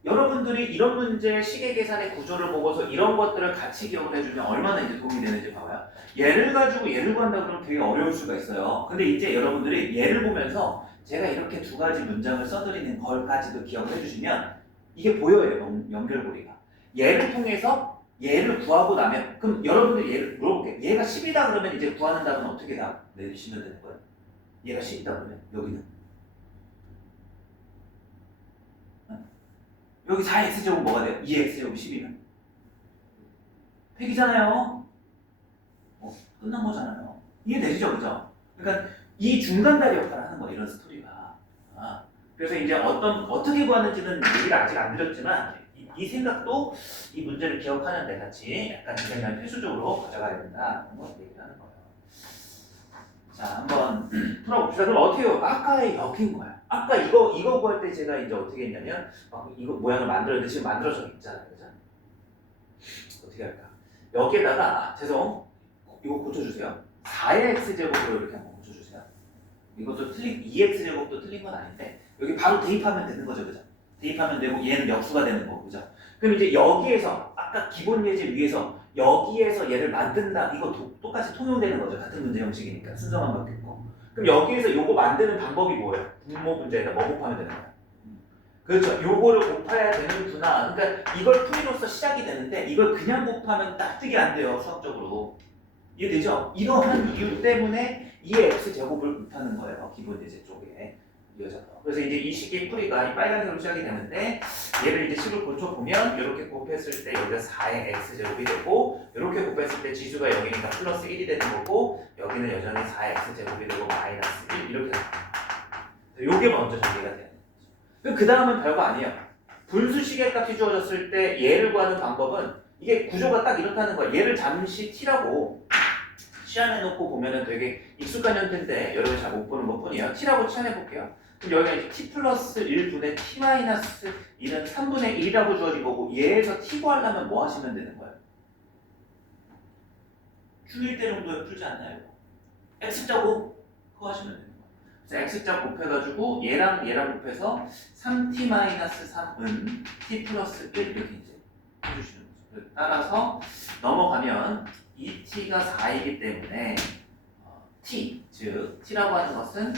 여러분들이 이런 문제 시계 계산의 구조를 보고서 이런 것들을 같이 기억을 해주면 얼마나 이제 도움이 되는지 봐봐요. 얘를 가지고 얘를 구한다 그러면 되게 어려울 수가 있어요. 근데 이제 여러분들이 얘를 보면서 제가 이렇게 두 가지 문장을 써드리는 걸까지도 기억을 해주시면 이게 보여요. 연결고리가. 얘를 통해서 얘를 구하고 나면 그럼 여러분들 얘를 물어볼게요. 얘가 10이다 그러면 이제 구하는 답은 어떻게 다 내리시면 되는 거예요? 얘가 10이다 그러면 여기는 여기 4x제곱 뭐가 돼요? 2x제곱이 10이면 100이잖아요. 끝난 거잖아요. 이해되시죠? 그죠? 그러니까 이 중간다리 역할을 하는 거예요. 이런 스토리가. 그래서 이제 어떻게 구하는지는 얘기를 아직 안 드렸지만 이 생각도 이 문제를 기억하는데 같이 약간 그냥 필수적으로 가져가야 된다. 그런 거 얘기를 하는 거예요. 자, 한번 풀어봅시다. 그럼 어떻게 해요? 아까의 여기인 거야. 아까 이거 구할 때 제가 이제 어떻게 했냐면 이거 모양을 만들었는데 지금 만들어져 있잖아요. 그죠? 어떻게 할까? 여기에다가 이거 고쳐주세요. 4의 x제곱으로 이렇게 한번 고쳐주세요. 이것도 2x제곱도 틀린 건 아닌데 여기 바로 대입하면 되는 거죠. 그죠? 대입하면 되고 얘는 역수가 되는 거고. 그죠? 그럼 이제 여기에서 아까 기본 예제 위에서 여기에서 얘를 만든다. 이거 똑같이 통용되는 거죠. 같은 문제 형식이니까 순서만 바뀌고. 그럼 여기에서 요거 만드는 방법이 뭐예요? 분모 문제에다 뭐 곱하면 되는 거야? 그렇죠. 요거를 곱해야 되는구나. 그러니까 이걸 풀이로서 시작이 되는데 이걸 그냥 곱하면 납득이 안 돼요. 수학적으로. 이해되죠? 이러한 이유 때문에 2의 x제곱을 곱하는 거예요. 기본 예제 쪽에 이어져서. 그래서 이제 이 식의 풀이가 이 빨간색으로 시작이 되는데 얘를 이제 식을 고쳐보면 이렇게 곱했을 때 여기가 4의 x제곱이 되고 이렇게 곱했을 때 지수가 0이니까 플러스 1이 되는 거고 여기는 여전히 4의 x제곱이 되고 마이너스 1 이렇게 됩니다. 요게 먼저 전개가 되는 거죠. 그 다음은 별거 아니에요. 분수식의 값이 주어졌을 때 얘를 구하는 방법은 이게 구조가 딱 이렇다는 거야. 얘를 잠시 t라고 치환해놓고 보면은 되게 익숙한 형태인데 여러분이 잘 못 보는 것 뿐이에요. t라고 치환해볼게요. 그럼 여기가 이제 t 플러스 1분의 t 마이너스 1은 3분의 1이라고 주어진 거고 얘에서 t 구하려면 뭐 하시면 되는 거예요? q1대 정도에 풀지 않나요? x자곱 그거 하시면 되는 거예요. 그래서 x자 곱해가지고 얘랑 곱해서 3t 마이너스 3은 t 플러스 1 이렇게 이제 해주시는 거죠. 따라서 넘어가면 2t가 4이기 때문에 t, 즉 t라고 하는 것은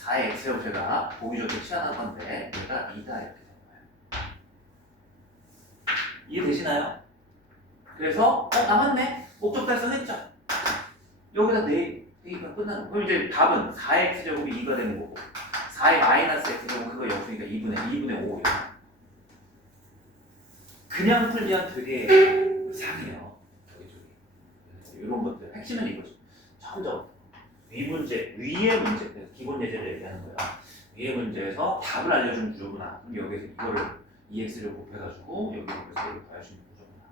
4의 x제곱 제가 보기 좋게 치환한 건데 얘가 2다 이렇게 된 거예요. 이해되시나요? 그래서 남았네. 목적 달성했죠? 여기다 대입하면 끝나는 거예요. 그럼 이제 답은 4의 x제곱이 2가 되는 거고 4의 마이너스 x제곱 그거 역수니까 2분의 5 이렇게. 그냥 풀면 되게 이상해요. 이런 것들 핵심은 이거죠. 점점 위의 문제, 기본 예제를 얘기하는 거야. 위의 문제에서 답을 알려주는 구조구나. 그럼 여기서 이거를 2x를 곱해가지고 여기 곱해서 이렇게 구할 수 있는 구조구나.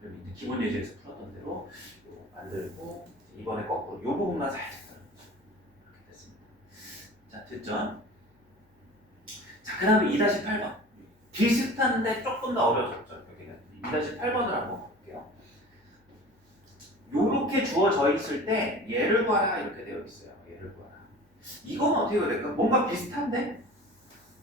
그럼 이제 기본 예제에서 풀었던 대로 이거 만들고 이번에 거꾸로 이 부분만 살짝 다른 거죠. 이렇게 됐습니다. 자, 됐죠? 자, 그 다음에 2-8번. 비슷한데 조금 더 어려졌죠. 여기는 2-8번을 한번 볼게요. 요렇게 주어져 있을 때 얘를 구하라 이렇게 되어 있어요. 얘를 구하라. 이건 어떻게 해야 될까? 뭔가 비슷한데?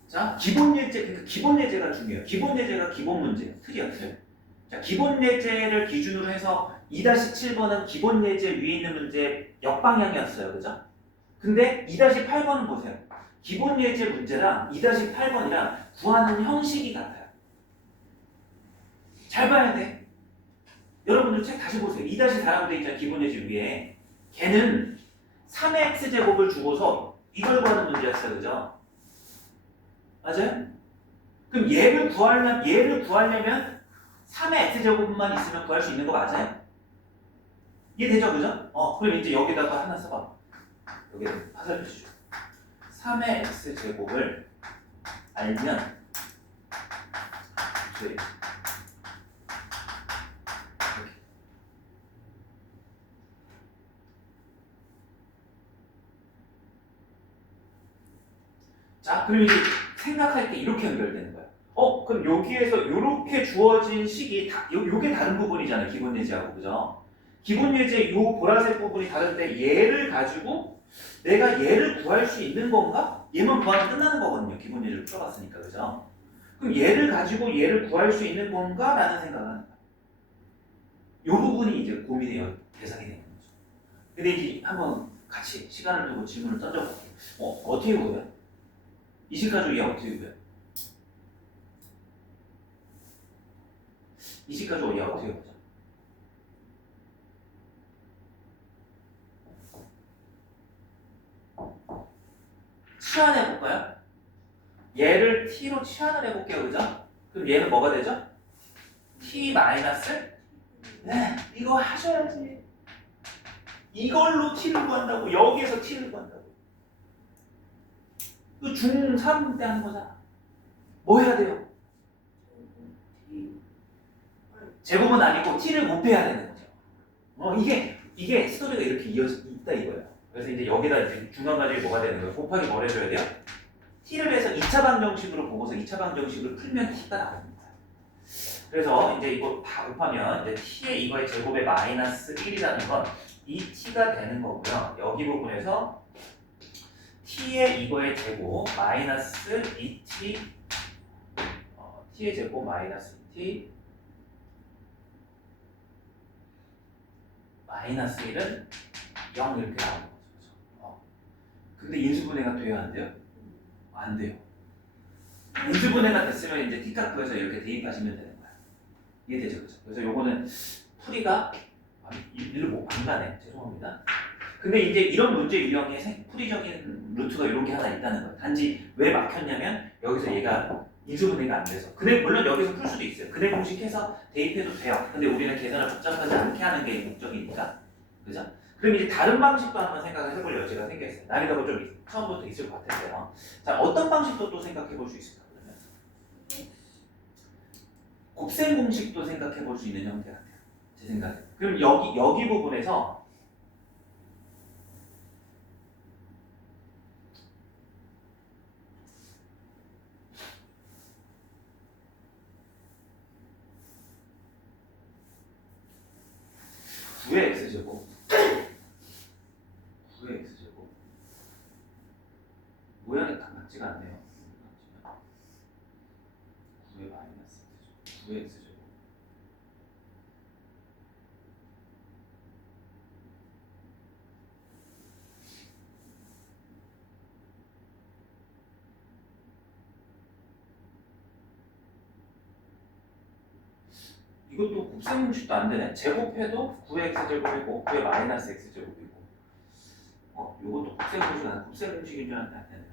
자, 기본 예제, 그러니까 기본 예제가 중요해요. 기본 예제가 기본 문제예요. 틀이야, 틀. 자, 기본 예제를 기준으로 해서 2-7번은 기본 예제 위에 있는 문제 역방향이었어요. 그죠? 근데 2-8번은 보세요. 기본 예제 문제랑 2-8번이랑 구하는 형식이 같아요. 잘 봐야 돼. 여러분들 책 다시 보세요. 2-4라고 되어 있잖아요. 기본 예제 위에. 걔는 3의 x제곱을 주고서 이걸 구하는 문제였어요. 그죠? 맞아요? 그럼 얘를 구하려면 3의 x제곱만 있으면 구할 수 있는 거 맞아요? 이해되죠? 그죠? 그럼 이제 여기다가 하나 써봐. 여기다 화살표 치죠. 3의 x제곱을 알면 이렇게. 자, 그럼 이제 생각할 때 이렇게 연결되는 거야. 그럼 여기에서 이렇게 주어진 식이 요게 다른 부분이잖아요. 기본 예제하고, 그죠? 기본 예제 요 보라색 부분이 다른데 얘를 가지고 내가 얘를 구할 수 있는 건가? 얘만 구하면 끝나는 거거든요. 기본 예제를 풀어봤으니까, 그죠? 그럼 얘를 가지고 얘를 구할 수 있는 건가? 라는 생각을 하는 거야. 요 부분이 이제 고민의 대상이 되는 거죠. 근데 이제 한번 같이 시간을 두고 질문을 던져볼게요. 어떻게 보여요? 이 식 가지고 얘 어떻게 구해요? 이 식 가지고 얘 어떻게 보죠? 치환해 볼까요? 얘를 t로 치환을 해볼게요, 그죠? 그럼 얘는 뭐가 되죠? t 마이너스? 네, 이거 하셔야지. 이걸로 t를 구한다고, 여기에서 t를 구한다고. 그 중3 때 하는 거잖아. 뭐 해야 돼요? 제곱은 아니고 t를 곱해야 되는 거죠. 이게 스토리가 이렇게 이어져 있다 이거예요. 그래서 이제 여기다 이제 중간 과정이 뭐가 되는 거예요? 곱하기 뭘 해줘야 돼요? t를 해서 2차 방정식으로 보고서 2차 방정식을 풀면 t가 나옵니다. 그래서 이제 이거 다 곱하면 이제 t의 이거의 제곱에 마이너스 1이라는 건 이 t가 되는 거고요. 여기 부분에서 t의 이거의 제곱 마이너스 2t t의 제곱 마이너스 2t 마이너스 1은 0 이렇게 나오는 거죠. 근데 인수분해가 돼야 안 돼요? 안 돼요. 인수분해가 됐으면 이제 t값 구해서 이렇게 대입하시면 되는 거야. 이해되죠? 그죠? 그래서 요거는 풀이가 일로 안 가네. 죄송합니다. 근데 이제 이런 문제 유형의 풀이적인 루트가 이런 게 하나 있다는 거예요. 단지 왜 막혔냐면 여기서 얘가 인수분해가 안 돼서. 근데 물론 여기서 풀 수도 있어요. 근해 공식해서 대입해도 돼요. 근데 우리는 계산을 복잡하지 않게 하는 게 목적이니까. 그죠? 그럼 이제 다른 방식도 한번 생각을 해볼 여지가 생겼어요. 난이도가 좀 처음부터 있을 것 같은데요. 자, 어떤 방식도 또 생각해 볼 수 있을까? 그러면 곱셈 공식도 생각해 볼 수 있는 형태 같아요. 제 생각에. 그럼 여기 부분에서 왜 x제곱? 9의 x제곱 모양이 딱 맞지가 않네요. 9의 마이너스 x제곱 9의 x제곱 이것도 곱셈 공식도 안 되네. 제곱해도 9의 x제곱이고 9의 마이너스 x제곱이고 이것도 곱셈 공식 안 곱셈 공식인 줄 알았는데 안 되네요.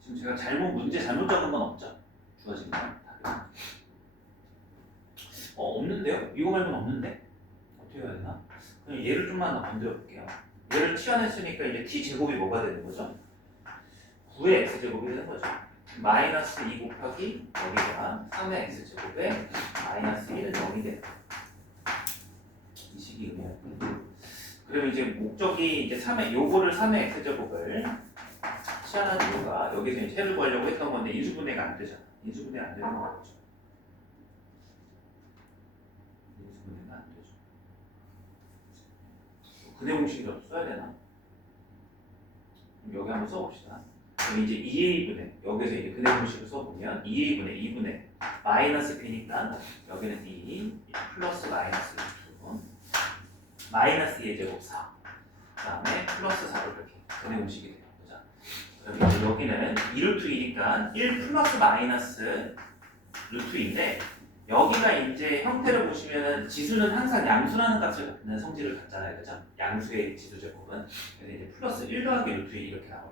지금 제가 문제 잘못 적은 건 없죠? 주어진 건 답이. 없는데요? 이거 말고는 없는데? 어떻게 해야 되나? 그냥 얘를 좀만 더 건드려 볼게요. 얘를 치환했으니까 이제 t제곱이 뭐가 되는 거죠? 9의 x제곱이 되는 거죠. 마이너스 2 곱하기 여기가 3의 x제곱에 마이너스 1은 0이 돼요. 이 식이 의미하는 거예요. 그럼 이제 목적이 이제 요거를 3의 x제곱을 치환한 이유가 여기서 이제 해를 구하려고 했던 건데 인수분해가 안 되잖아. 인수분해가 안 되는 거죠. 인수분해가 안 되죠. 근해 공식이라도 써야 되나? 여기 한번 써봅시다. 그럼 이제 2a분의 여기서 이제 근해 공식을 써보면 2a분의 2분의 마이너스 b니까 여기는 2 플러스 마이너스 2 마이너스 2의 제곱 4 그다음에 플러스 4로 이렇게 근해 공식이 돼요. 그죠? 그럼 이제 여기는 2루트 2니까 1 플러스 마이너스 루트 2인데 여기가 이제 형태를 보시면은 지수는 항상 양수라는 값을 갖는 성질을 갖잖아요. 그죠? 양수의 지수 제곱은. 그래서 이제 플러스 1 더하기 루트 2 이렇게 나올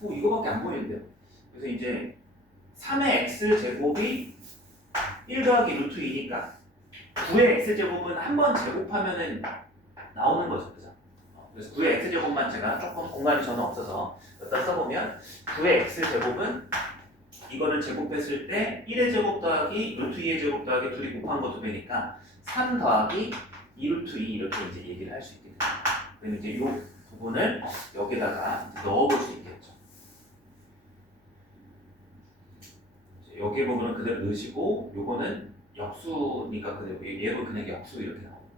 거예요. 이거밖에 안 보이는데요. 그래서 이제 3의 x제곱이 1 더하기 루트 2니까 9의 x제곱은 한 번 제곱하면은 나오는 거죠. 그죠? 그래서 9의 x제곱만 제가 조금 공간이 저는 없어서 여기다 써보면 9의 x제곱은 이거를 제곱했을 때 1의 제곱 더하기 루트 2의 제곱 더하기 둘이 곱한 거 2배니까 3 더하기 2 루트 2 이렇게 이제 얘기를 할 수 있겠네요. 그럼 이제 이 부분을 여기다가 넣어볼 수 있겠죠. 여기 부분은 그대로 넣으시고 요거는 역수니까 그대로 얘도 그냥 역수 이렇게 나오고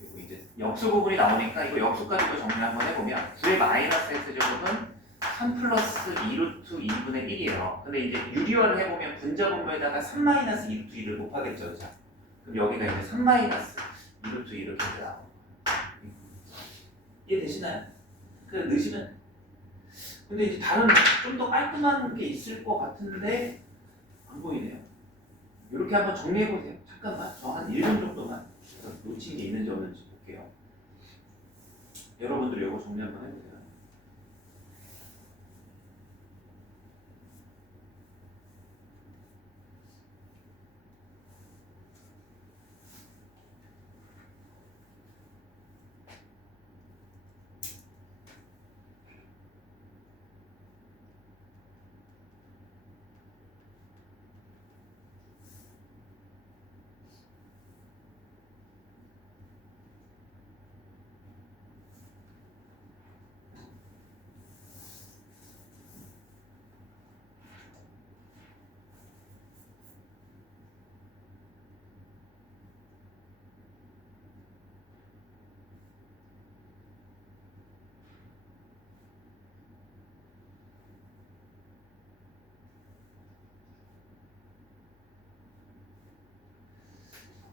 그리고 이제 역수 부분이 나오니까 이거 역수까지도 정리 한번 해보면 9의 마이너스 x제곱은 3 플러스 2 루트 2분의 1이에요. 근데 이제 유리화를 해보면 분자 분모에다가 3 마이너스 2 루트 2를 곱하겠죠. 그죠? 그럼 여기가 이제 3 마이너스 2 루트 2 이렇게 나와요. 이해 되시나요? 그냥 넣으시면 근데 이제 다른 좀 더 깔끔한 게 있을 것 같은데 안 보이네요. 이렇게 한번 정리해 보세요. 잠깐만, 저 한 1분 정도만 놓친 게 있는지 없는지 볼게요. 여러분들 이거 정리 한번 해보세요.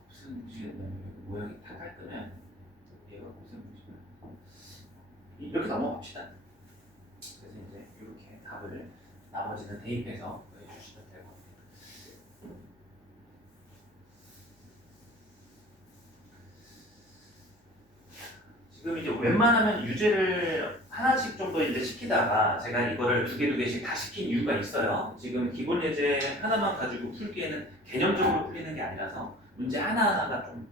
무슨 무시했냐면 모양이 다 깔끔해. 얘가 무슨 무시면 이렇게 넘어갑시다. 그래서 이제 이렇게 답을 나머지는 대입해서 해주시면 될 것 같아요. 지금 이제 웬만하면 유제를 하나씩 정도 이제 시키다가 제가 이거를 두 개씩 다 시킨 이유가 있어요. 지금 기본 예제 하나만 가지고 풀기에는 개념적으로 풀리는 게 아니라서 문제 하나하나가 좀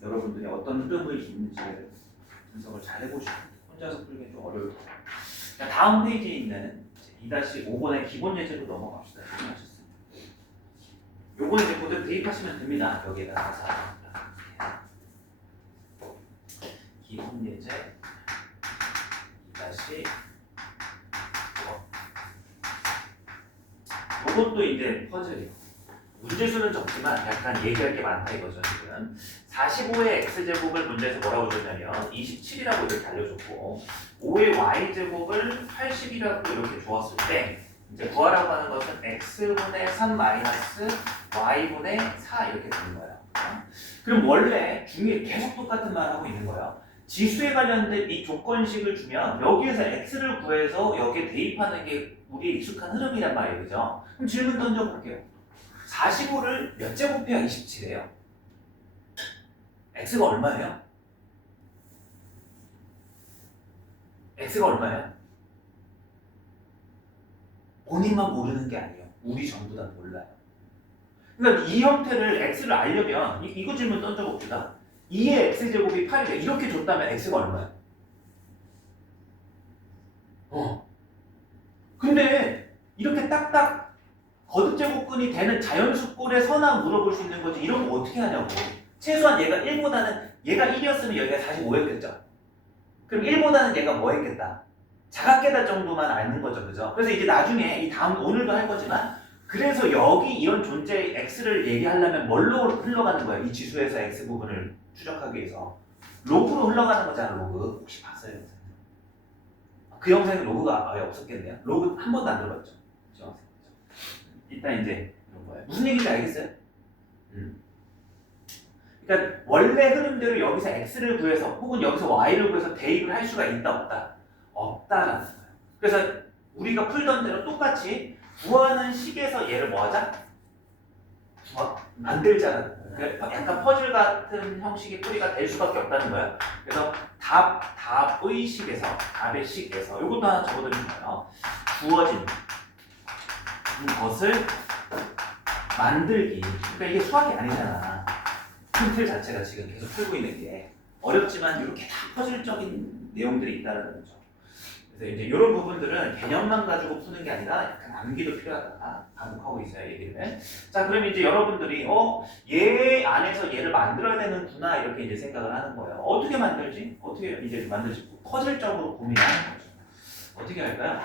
여러분들이 어떤 흐름을 있는지를 분석을 잘 해보시고 혼자서 풀기는 좀 어려울 거예요. 자, 다음 페이지에 있는 2-5번의 기본 예제로 넘어갑시다. 하셨습니다. 요거는 이제 그대로 대입하시면 됩니다. 여기에다가 자, 기본 예제 2-5. 요것도 이제 퍼즐이에요. 문제수는 적지만 약간 얘기할 게 많다 이거죠. 지금 45의 x제곱을 문제에서 뭐라고 줬냐면 27이라고 이렇게 알려줬고 5의 y제곱을 80이라고 이렇게 주었을 때 이제 구하라고 하는 것은 x분의 3 마이너스 y분의 4 이렇게 되는 거예요. 그럼 원래 중에 계속 똑같은 말 하고 있는 거예요. 지수에 관련된 이 조건식을 주면 여기에서 x를 구해서 여기에 대입하는 게 우리의 익숙한 흐름이란 말이에요. 그죠? 그럼 질문 던져볼게요. 45를 몇 제곱해야 27이에요? x가 얼마예요? x가 얼마예요? 본인만 모르는 게 아니에요. 우리 전부 다 몰라요. 그러니까 이 형태를 x를 알려면 이거 질문 던져봅시다. 2의 x제곱이 8이래. 이렇게 줬다면 x가 얼마야? 근데 이렇게 딱딱 거듭제곱근이 되는 자연수꼴의 선항 물어볼 수 있는 거지. 이런 거 어떻게 하냐고. 최소한 얘가 1보다는 얘가 1이었으면 여기가 45였겠죠. 그럼 1보다는 얘가 뭐 했겠다? 자각계다 정도만 아는 거죠. 그죠? 그래서 이제 나중에 이 다음 오늘도 할 거지만 그래서 여기 이런 존재의 x를 얘기하려면 뭘로 흘러가는 거야? 이 지수에서 x 부분을 추적하기 위해서 로그로 흘러가는 거잖아. 로그. 혹시 봤어요? 그 영상에 로그가 아예 없었겠네요. 로그 한 번도 안 들어봤죠. 그죠? 일단 이제 이런 거예요. 무슨 얘기인지 알겠어요? 그러니까 원래 흐름대로 여기서 x를 구해서 혹은 여기서 y를 구해서 대입을 할 수가 있다 없다? 없다라는 거예요. 그래서 우리가 풀던 대로 똑같이 구하는 식에서 얘를 뭐 하자? 만들자는 거예요. 그러니까 약간 퍼즐 같은 형식의 풀이가 될 수밖에 없다는 거예요. 그래서 답의 식에서 답의 식에서 이것도 하나 적어드리면 거예요. 주어진 것을 만들기. 그러니까 이게 수학이 아니잖아. 틀 자체가 지금 계속 풀고 있는 게 어렵지만 이렇게 다 퍼즐적인 내용들이 있다는 거죠. 그래서 이제 이런 부분들은 개념만 가지고 푸는 게 아니라 약간 암기도 필요하다. 반복하고 있어요, 얘기를. 자, 그럼 이제 여러분들이 얘 안에서 얘를 만들어야 되는구나 이렇게 이제 생각을 하는 거예요. 어떻게 만들지? 어떻게 이제 만들지? 퍼즐적으로 고민하는 거죠. 어떻게 할까요?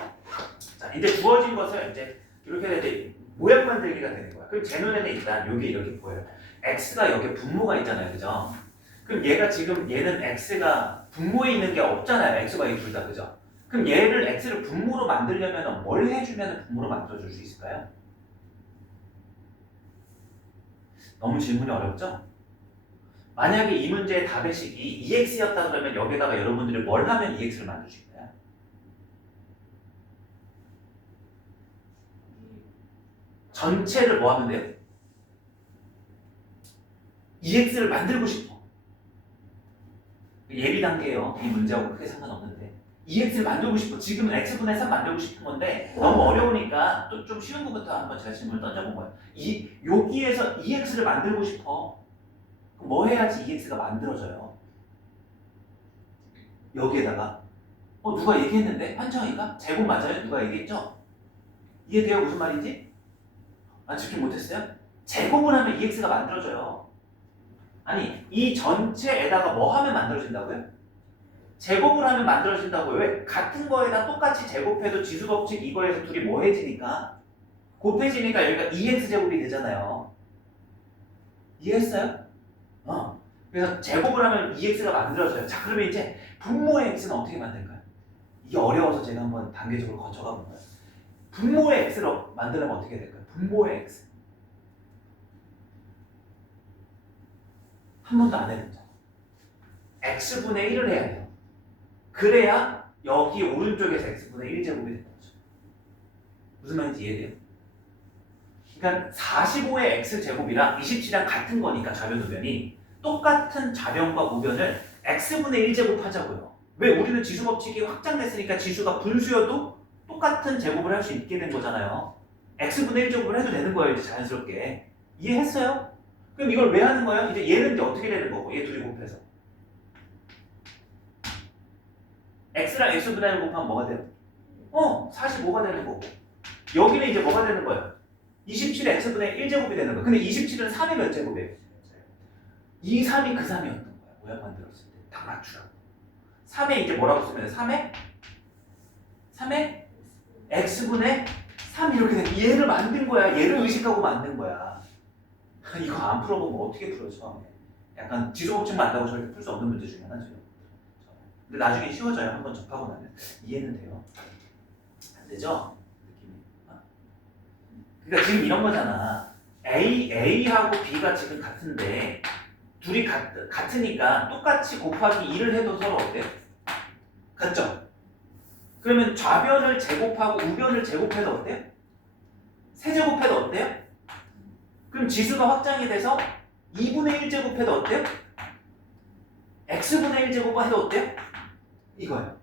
자, 이제 주어진 것을 이제 이렇게 이제 모양 만들기가 되는 거야. 그럼 제 눈에는 일단 여기 이렇게 보여요. x가 여기 분모가 있잖아요, 그죠? 그럼 얘가 지금 얘는 x가 분모에 있는 게 없잖아요, x가 이 둘 다, 그죠? 그럼 얘를 x를 분모로 만들려면 뭘 해주면 분모로 만들어줄 수 있을까요? 너무 질문이 어렵죠? 만약에 이 문제의 답의 식이 2x였다 그러면 여기다가 여러분들이 뭘 하면 2x를 만들 수 있나요? 전체를 뭐 하면 돼요? EX를 만들고 싶어. 예비 단계예요. 이 문제하고 크게 상관없는데. EX를 만들고 싶어. 지금은 X분의 3 만들고 싶은 건데 너무 어려우니까 또 좀 쉬운 것부터 한번 제가 질문을 던져본 거예요. 여기에서 EX를 만들고 싶어. 그럼 뭐 해야지 EX가 만들어져요? 여기에다가 누가 얘기했는데? 한정이가? 제곱 맞아요? 누가 얘기했죠? 이해돼요? 무슨 말인지? 듣기 못했어요? 제곱을 하면 EX가 만들어져요. 아니, 이 전체에다가 뭐 하면 만들어진다고요? 제곱을 하면 만들어진다고요. 왜? 같은 거에다 똑같이 제곱해도 지수법칙 이거에서 둘이 뭐 해지니까? 곱해지니까 여기가 2x제곱이 되잖아요. 이해했어요? 그래서 제곱을 하면 2x가 만들어져요. 자, 그러면 이제 분모의 x는 어떻게 만들까요? 이게 어려워서 제가 한번 단계적으로 거쳐가 본 거예요. 분모의 x로 만들면 어떻게 될까요? 분모의 x. 한 번도 안 해본 적. x분의 1을 해야 돼요. 그래야 여기 오른쪽에서 x분의 1제곱이 되는 거죠. 무슨 말인지 이해돼요? 그러니까 45의 x제곱이랑 27이랑 같은 거니까 좌변 우변이 똑같은 좌변과 우변을 x분의 1제곱 하자고요. 왜? 우리는 지수법칙이 확장됐으니까 지수가 분수여도 똑같은 제곱을 할 수 있게 된 거잖아요. x분의 1제곱을 해도 되는 거예요. 이제 자연스럽게. 이해했어요? 그럼 이걸 왜 하는 거예요? 이제 얘는 이제 어떻게 되는 거고? 얘 둘이 곱해서 x랑 x분의 1 곱하면 뭐가 돼요? 45가 되는 거고 여기는 이제 뭐가 되는 거예요? 27의 x분의 1제곱이 되는 거예요. 근데 27은 3의 몇 제곱이에요? 2, 3이 그 3이었던 거야. 모양 만들었을 때. 딱 맞추라고. 3에 이제 뭐라고 쓰면 돼? 3에 x분의 3 이렇게 되는 거야. 얘를 만든 거야. 얘를 의식하고 만든 거야. 이거 안 풀어보면 어떻게 풀어 처음에. 약간 지수법칙만 안다고 절대 풀 수 없는 문제 중에 하나죠. 근데 나중에 쉬워져요. 한번 접하고 나면. 이해는 돼요. 안 되죠? 느낌이. 그러니까 지금 이런 거잖아. A하고 B가 지금 같은데 둘이 같으니까 똑같이 곱하기 2를 해도 서로 어때요? 같죠? 그러면 좌변을 제곱하고 우변을 제곱해도 어때요? 세제곱해도 어때요? 그럼 지수가 확장이 돼서 2분의 1제곱해도 어때요? x분의 1제곱 해도 어때요? 이거예요.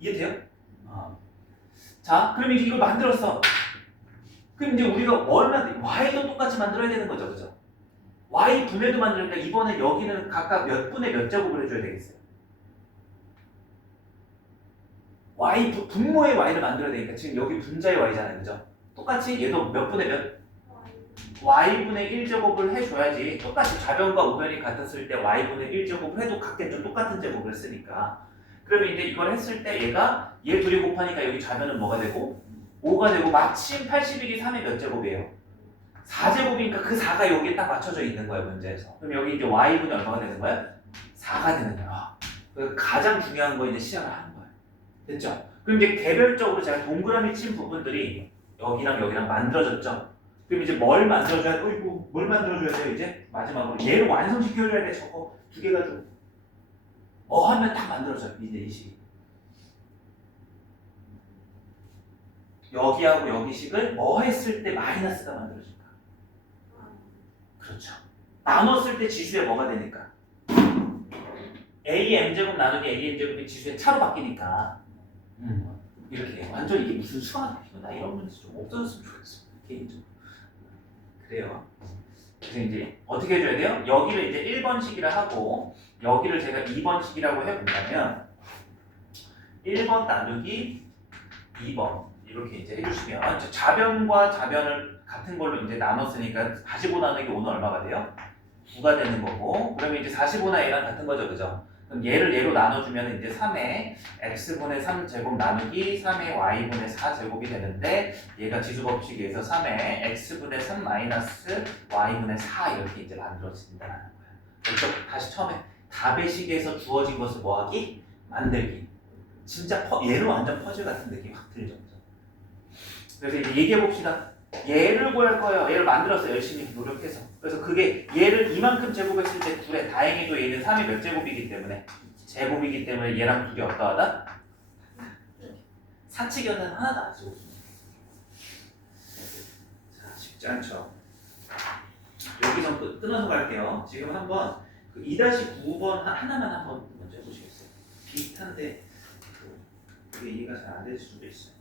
이해돼요? 자, 그럼 이제 이걸 만들었어. 그럼 이제 우리가 뭘 y도 똑같이 만들어야 되는 거죠, 그죠? y 분해도 만들니까 이번에 여기는 각각 몇 분의 몇 제곱을 해줘야 되겠어요? 분모의 y를 만들어야 되니까 지금 여기 분자의 y잖아요, 그죠? 똑같이 얘도 몇 분의 몇? y분의 1제곱을 해줘야지. 똑같이 좌변과 우변이 같았을 때 y분의 1제곱을 해도 같겠죠. 똑같은 제곱을 했으니까. 그러면 이제 이걸 했을 때 얘 둘이 곱하니까 여기 좌변은 뭐가 되고 5가 되고 마침 81이 3의 몇 제곱이에요? 4제곱이니까 그 4가 여기에 딱 맞춰져 있는 거예요, 문제에서. 그럼 여기 이제 y분이 얼마가 되는 거예요? 4가 되는 거예요. 가장 중요한 거 이제 시작을 하는 거예요. 됐죠? 그럼 이제 개별적으로 제가 동그라미 친 부분들이 여기랑 여기랑 만들어졌죠? 그럼 이제 뭘 만들어줘야 돼? 뭘 만들어줘야 돼요, 이제? 마지막으로. 얘를 완성시켜줘야 돼, 저거. 두 개 가지고. 하면 딱 만들어져요, 이제 이 식이. 여기하고 여기 식을 뭐 했을 때 마이너스가 만들어질까? 그렇죠. 나눴을 때 지수에 뭐가 되니까? AM제곱 나누기 AN제곱이 지수의 차로 바뀌니까. 이렇게. 완전 이게 무슨 수학? 나 이런 문제 좀 없어졌으면 좋겠어, 개인적으로. 그래요. 그래서 이제 어떻게 해줘야 돼요? 여기를 이제 1번식이라 하고 여기를 제가 2번식이라고 해본다면 1번 나누기 2번 이렇게 이제 해주시면 좌변과 좌변을 같은 걸로 이제 나눴으니까 45 나누기 5는 얼마가 돼요? 9가 되는 거고 그러면 이제 45나 얘랑 같은 거죠, 그죠? 그럼 얘를 얘로 나눠주면 이제 3의 x분의 3제곱 나누기 3의 y분의 4제곱이 되는데 얘가 지수법칙에서 3의 x분의 3 마이너스 y분의 4 이렇게 이제 만들어진다는 거예요. 그래서 다시 처음에 답의 식에서 주어진 것을 뭐하기? 만들기. 진짜 얘는 완전 퍼즐 같은 느낌이 확 들죠. 그래서 이제 얘기해 봅시다. 얘를 구할 거예요. 얘를 만들었어요. 열심히 노력해서. 그래서 그게 얘를 이만큼 제곱했을 때 둘에 다행히도 얘는 3이 몇 제곱이기 때문에 제곱이기 때문에 얘랑 둘이 어떠하다? 사칙연은 하나도 안 쓰고 쉽지 않죠. 여기서 끊어서 갈게요. 지금 한번 그 2-9번 하나만 한번 먼저 해보시겠어요? 비슷한데 그게 이해가 잘 안 될 수도 있어요.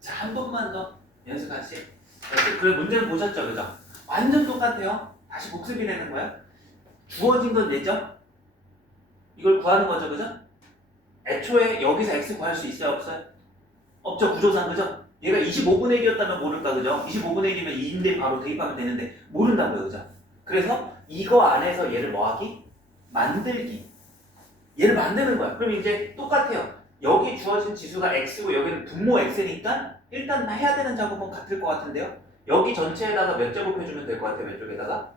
자, 한 번만 더 연습 같이. 그래, 문제는 보셨죠, 그죠? 완전 똑같아요. 다시 복습이 되는 거야. 주어진 건 내죠? 이걸 구하는 거죠, 그죠? 애초에 여기서 x 구할 수 있어요, 없어요? 없죠, 구조상, 그죠? 얘가 25분의 1이었다면 모를까, 그죠? 25분의 1이면 2인데 바로 대입하면 되는데 모른다고요, 그죠? 그래서 이거 안에서 얘를 뭐하기? 만들기. 얘를 만드는 거야. 그럼 이제 똑같아요. 여기 주어진 지수가 x고 여기는 분모 x니까 일단 다 해야 되는 작업은 같을 것 같은데요. 여기 전체에다가 몇 제곱 해주면 될 것 같아요. 왼쪽에다가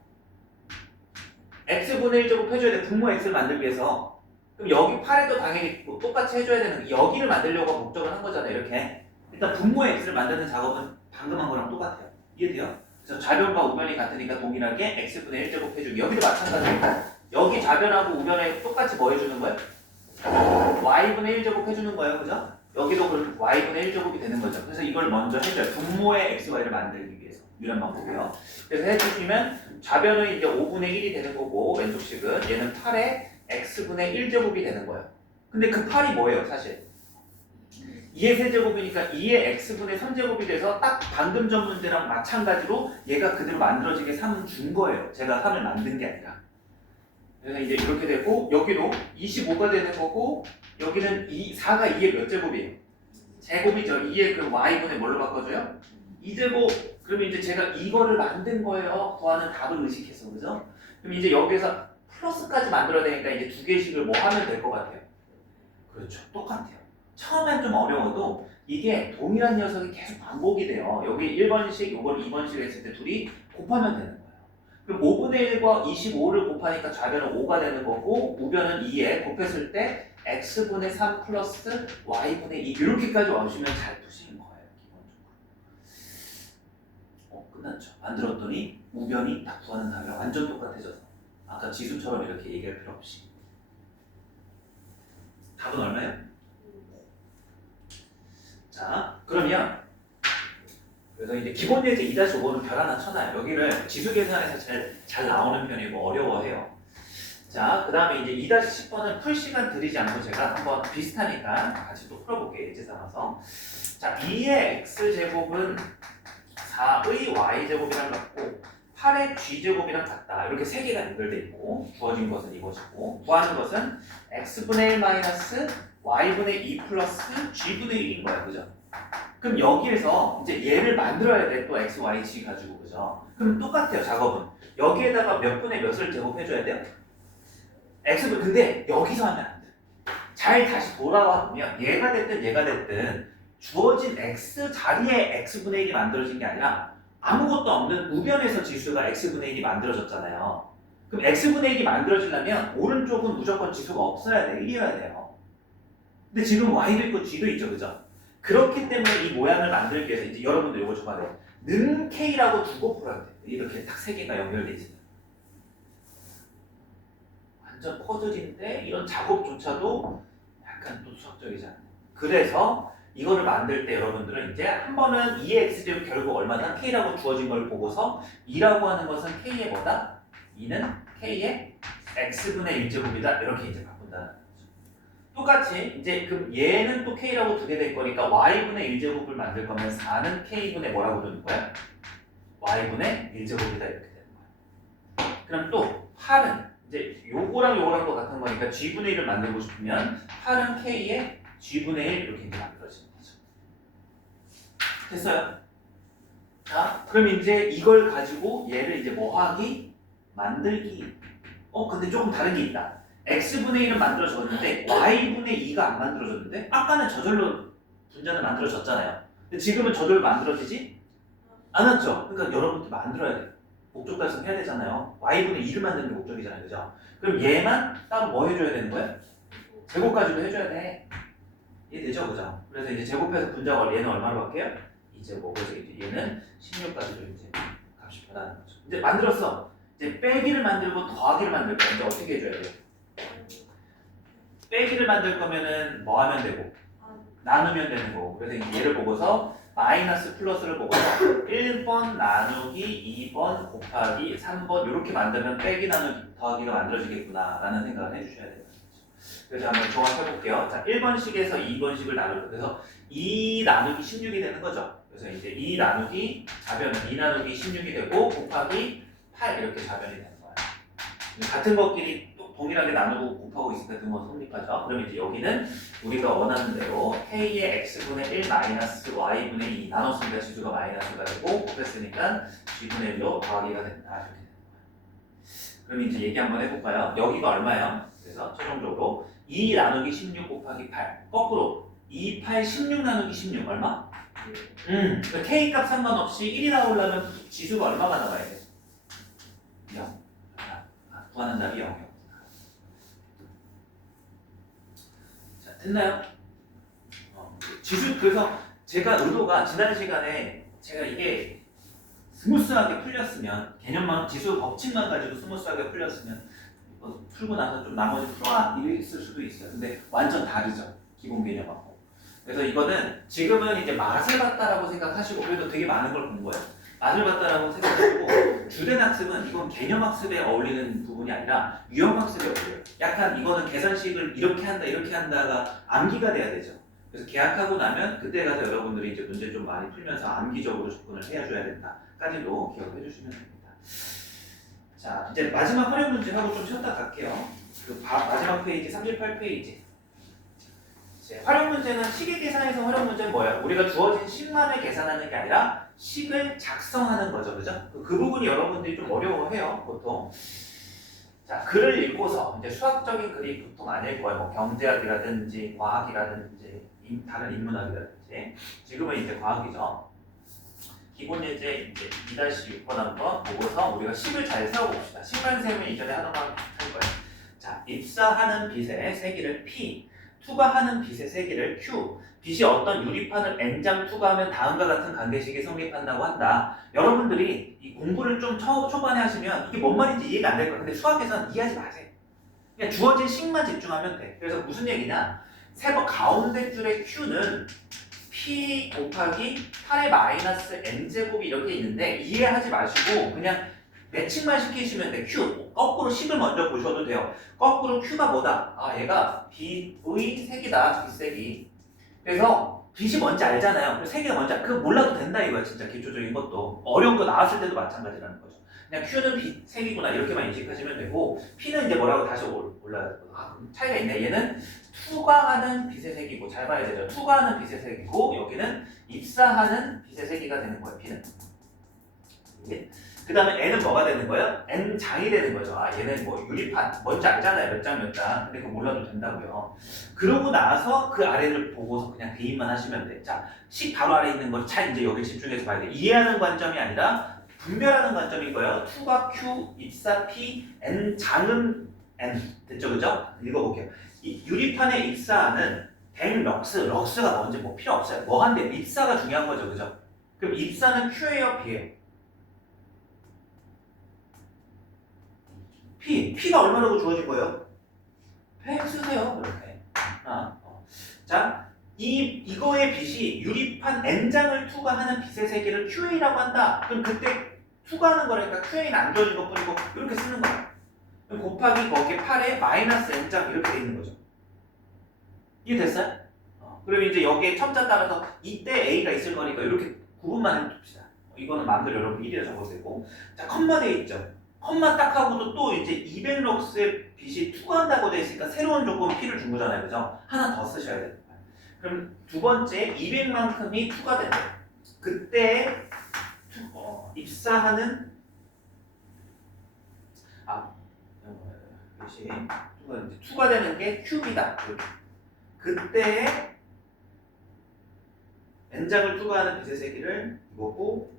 x분의 1제곱 해줘야 돼. 분모 x를 만들기 위해서. 그럼 여기 8에도 당연히 똑같이 해줘야 되는 여기를 만들려고 목적을 한 거잖아요. 이렇게 일단 분모 x를 만드는 작업은 방금 한 거랑 똑같아요. 이해돼요? 그래서 좌변과 우변이 같으니까 동일하게 x분의 1제곱 해주기. 여기도 마찬가지니까 여기 좌변하고 우변에 똑같이 뭐 해주는 거예요? y분의 1제곱 해주는 거예요. 그죠? 여기도 그럼 y분의 1제곱이 되는 거죠. 그래서 이걸 먼저 해줘요. 분모의 x, y를 만들기 위해서. 유리한 방법이에요. 그래서 해주시면 좌변은 이제 5분의 1이 되는 거고 왼쪽식은 얘는 8에 x분의 1제곱이 되는 거예요. 근데 그 8이 뭐예요? 사실 2의 세제곱이니까 2의 x분의 3제곱이 돼서 딱 방금 전 문제랑 마찬가지로 얘가 그대로 만들어지게 3은 준 거예요. 제가 3을 만든 게 아니라. 그래서 이제 이렇게 되고 여기도 25가 되는 거고 여기는 4가 2의 몇 제곱이에요? 제곱이죠. 2의 그 y분의 뭘로 바꿔줘요? 2제곱. 그러면 이제 제가 이거를 만든 거예요. 구하는 답을 의식해서. 그죠? 그럼 이제 여기에서 플러스까지 만들어야 되니까 이제 두 개씩을 뭐 하면 될 것 같아요? 그렇죠. 똑같아요. 처음엔 좀 어려워도 이게 동일한 녀석이 계속 반복이 돼요. 여기 1번씩, 이걸 2번씩 했을 때 둘이 곱하면 되는 거예요. 그럼 5분의 1과 25를 곱하니까 좌변은 5가 되는 거고 우변은 2에 곱했을 때 x분의 3 플러스 y분의 2 이렇게까지 와주시면 잘 푸시는 거예요. 기본적으로. 끝났죠. 만들었더니 우변이 딱 구하는 답이랑 완전 똑같아져서 아까 지수처럼 이렇게 얘기할 필요 없이 답은 얼마예요? 자, 그러면 그래서 이제 기본 예제 2-5는 별 하나 쳐놔요. 여기를 지수 계산에서 잘 나오는 편이고 어려워해요. 자, 그 다음에 이제 2-10번은 풀 시간 들이지 않고 제가 한번 비슷하니까 같이 또 풀어볼게요. 예제 삼아서. 자, 2의 x제곱은 4의 y제곱이랑 같고 8의 g제곱이랑 같다. 이렇게 세 개가 연결돼 있고 주어진 것은 이것이고 구하는 것은 x분의 1 마이너스 y분의 2 플러스 g분의 1인 거야. 그죠? 그럼 여기에서 이제 얘를 만들어야 돼. 또 x, y, g 가지고. 그죠? 그럼 똑같아요. 작업은. 여기에다가 몇 분의 몇을 제곱해줘야 돼요? x분. 근데 여기서 하면 안 돼. 잘 다시 돌아와 보면 얘가 됐든 주어진 x 자리에 x분의 1이 만들어진 게 아니라 아무것도 없는 우변에서 지수가 x분의 1이 만들어졌잖아요. 그럼 x분의 1이 만들어지려면 오른쪽은 무조건 지수가 없어야 돼. 1이어야 돼요. 근데 지금 y도 있고 g도 있죠. 그죠? 그렇기 때문에 이 모양을 만들기 위해서 이제 여러분들 이거 좀 봐요. 는 k라고 두고 보라고 돼. 이렇게 딱 세 개가 연결돼 있어요. 완전 퍼즐인데 이런 작업조차도 약간 또 수학적이지 않아요. 그래서 이거를 만들 때 여러분들은 이제 한 번은 2x제곱 결국 얼마나 k라고 주어진 걸 보고서 2라고 하는 것은 k의 뭐다? 2는 k의 x분의 1제곱이다. 이렇게 이제 바꾼다는 거죠. 똑같이 이제 그럼 얘는 또 k라고 두게 될 거니까 y분의 1제곱을 만들 거면 4는 k분의 뭐라고 두는 거야? y분의 1제곱이다. 이렇게 되는 거야. 그럼 또 8은 이제 요거랑 요거랑 똑같은 거니까 g분의 1을 만들고 싶으면 8은 k의 g분의 1 이렇게 이제 만들어지는 거죠. 됐어요? 자, 그럼 이제 이걸 가지고 얘를 이제 뭐 하기? 만들기. 근데 조금 다른 게 있다. x분의 1은 만들어졌는데 y분의 2가 안 만들어졌는데 아까는 저절로 분자는 만들어졌잖아요. 근데 지금은 저절로 만들어지지 않았죠. 그러니까 여러분들 만들어야 돼요. 목적 달성해야 되잖아요. y분의 2를 만드는 게 목적이잖아요. 그죠? 그럼 얘만 따로 뭐 해줘야 되는 거예요? 제곱까지도 해줘야 돼. 이해되죠? 그죠? 그래서 이제 제곱해서 분자가 얘는 얼마로 바뀌어요? 이제 뭐 그래서 이제 얘는 16까지도 이제 값이 변하는 거죠. 이제 만들었어. 이제 빼기를 만들고 더하기를 만들 거야. 이제 어떻게 해줘야 돼요? 빼기를 만들 거면은 뭐 하면 되고 나누면 되는 거고. 그래서 이제 얘를 보고서 마이너스 플러스를 보고서 1번 나누기 2번 곱하기 3번 이렇게 만들면 빼기 나누기 더하기가 만들어지겠구나 라는 생각을 해주셔야 돼요. 그래서 한번 조합해 볼게요. 자, 1번식에서 2번식을 나누고 그래서 2 나누기 16이 되는 거죠. 그래서 이제 2 나누기 자변은 2 나누기 16이 되고 곱하기 8 이렇게 자변이 되는 거예요. 같은 것끼리 또 동일하게 나누고 곱하고 있으니까 등호 성립하죠. 그럼 이제 여기는 우리가 원하는 대로 k의 x분의 1 마이너스 y분의 2 나눴으니까 지수가 마이너스가 되고 곱했으니까 g분의 1로 더하기가 된다. 이렇게 되는 거예요. 그럼 이제 얘기 한번 해볼까요? 여기가 얼마예요? 그래서 최종적으로 2 나누기 16 곱하기 8 거꾸로 2, 8, 16 나누기 16 얼마? 그러니까 K값 상관없이 1이 나오려면 지수가 얼마가 나와야 돼? 0. 구하는 답이 0이었구나. 자, 됐나요? 지수 그래서 제가 의도가 지난 시간에 제가 이게 스무스하게 풀렸으면 개념만 지수 법칙만 가지고 스무스하게 풀렸으면 풀고 나서 좀 나머지 풀어 이랬을 수도 있어요. 근데 완전 다르죠. 기본 개념하고. 그래서 이거는 지금은 이제 맛을 봤다라고 생각하시고 그래도 되게 많은 걸 본 거예요. 맛을 봤다라고 생각하시고 주된 학습은 이건 개념 학습에 어울리는 부분이 아니라 유형 학습에 어울려요. 약간 이거는 계산식을 이렇게 한다 이렇게 한다가 암기가 돼야 되죠. 그래서 계약하고 나면 그때 가서 여러분들이 이제 문제 좀 많이 풀면서 암기적으로 접근을 해줘야 된다까지도 기억해 주시면 됩니다. 자, 이제 마지막 활용 문제 하고 좀 쉬었다 갈게요. 마지막 페이지 38페이지. 활용 문제는 식의 계산에서 활용 문제는 뭐예요? 우리가 주어진 식만을 계산하는 게 아니라 식을 작성하는 거죠, 그죠? 그 부분이 여러분들이 좀 어려워해요, 보통. 자, 글을 읽고서 이제 수학적인 글이 보통 아닐 거예요. 뭐 경제학이라든지 과학이라든지 다른 인문학이라든지. 지금은 이제 과학이죠. 기본 예제 이제 2-6번 한번 보고서 우리가 식을 잘 세워봅시다. 식만 세우면 이전에 하던 거할 거예요. 자, 입사하는 빚의 세기를 P, 투과하는 빚의 세기를 Q, 빚이 어떤 유리판을 N장 투과하면 다음과 같은 관계식이 성립한다고 한다. 여러분들이 이 공부를 좀 초반에 하시면 이게 뭔 말인지 이해가 안 될 거예요. 근데 수학에서는 이해하지 마세요. 그냥 주어진 식만 집중하면 돼. 그래서 무슨 얘기냐? 세번 가운데 줄의 Q는 P 곱하기 8의 마이너스 N제곱이 이렇게 있는데 이해하지 마시고 그냥 매칭만 시키시면 돼. Q. 거꾸로 식을 먼저 보셔도 돼요. 거꾸로 Q가 뭐다? 아, 얘가 빚의 세기다. 빚세기. 그래서 빚이 뭔지 알잖아요. 그래서 세기가 뭔지 그거 몰라도 된다 이거야. 진짜 기초적인 것도. 어려운 거 나왔을 때도 마찬가지라는 거죠. 그냥 Q는 빚 세기구나 이렇게만 인식하시면 되고 P는 이제 뭐라고 다시 올라야 되고 아, 그럼 차이가 있네. 얘는 투과하는 빚의 세기고 잘 봐야 되죠. 투과하는 빚의 세기고 여기는 입사하는 빚의 세기가 되는 거예요. P는. 그 다음에 n은 뭐가 되는 거예요? n장이 되는 거죠. 아 얘는 뭐 유리판 뭔지 알잖아요. 몇 장 몇 장. 근데 그거 몰라도 된다고요. 그러고 나서 그 아래를 보고서 그냥 대입만 하시면 돼. 자, 식 바로 아래 있는 거 잘 이제 여기 집중해서 봐야 돼. 이해하는 관점이 아니라 분별하는 관점인 거예요. 2가 q, 입사 p, n장은 n. 됐죠? 그죠? 읽어볼게요. 이 유리판의 입사는 럭스가 뭔지 뭐 필요 없어요. 뭐 한데 입사가 중요한 거죠. 그죠? 그럼 입사는 q예요, p예요? P가 얼마라고 주어진 거예요? 100 쓰세요. 이렇게. 자, 이거의 빛이 유리판 N장을 투과하는 빛의 세계를 QA라고 한다. 그럼 그때 투과하는 거니까 QA는 안 주어진 것 뿐이고 이렇게 쓰는 거야. 그럼 곱하기 거기에 8에 마이너스 N장 이렇게 돼 있는 거죠. 이해됐어요? 그럼 이제 여기에 첨자 따라서 이때 A가 있을 거니까 이렇게 구분만 해둡시다. 이거는 마음대로 여러분 1이라 적어도 되고. 자, 컴마 돼 있죠. 컴마 딱 하고도 또 이제 200럭스의 빛이 투과한다고 돼 있으니까 새로운 조건 P를 준 거잖아요. 그죠? 하나 더 쓰셔야 돼요. 그럼 두 번째 200만큼이 투과된다. 그때 입사하는 빛이 투과되는 게 QB다. 그때 N장을 투과하는 빛의 세기를 이거고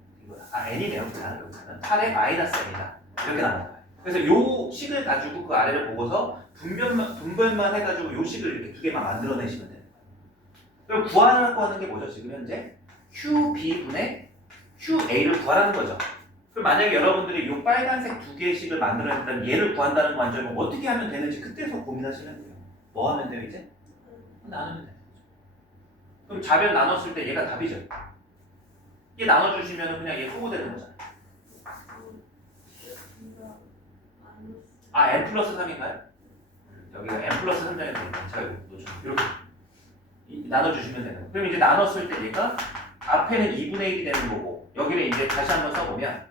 N이네요. 여기는 8의 마이너스 N이다. 이렇게 나온 거예요. 그래서 요 식을 가지고 그 아래를 보고서 분별만 해가지고 요 식을 이렇게 두 개만 만들어내시면 되는 거예요. 그럼 구하라고 하는 게 뭐죠? 지금 현재 QB분의 QA를 구하라는 거죠. 그럼 만약에 여러분들이 요 빨간색 두 개의 식을 만들어냈다면 얘를 구한다는 관점은 어떻게 하면 되는지 그때서 고민하시면 돼요. 뭐 하면 돼요 이제? 나누면 되는 거죠. 그럼 좌변 나눴을 때 얘가 답이죠. 얘 나눠주시면 그냥 얘 소거되는 거잖아요. n 플러스 3인가요? 여기가 n 플러스 3장이 되니까 제가 이렇게 나눠주시면 되는 거예요. 그럼 이제 나눴을 때 얘가 앞에는 2분의 1이 되는 거고 여기를 이제 다시 한번 써보면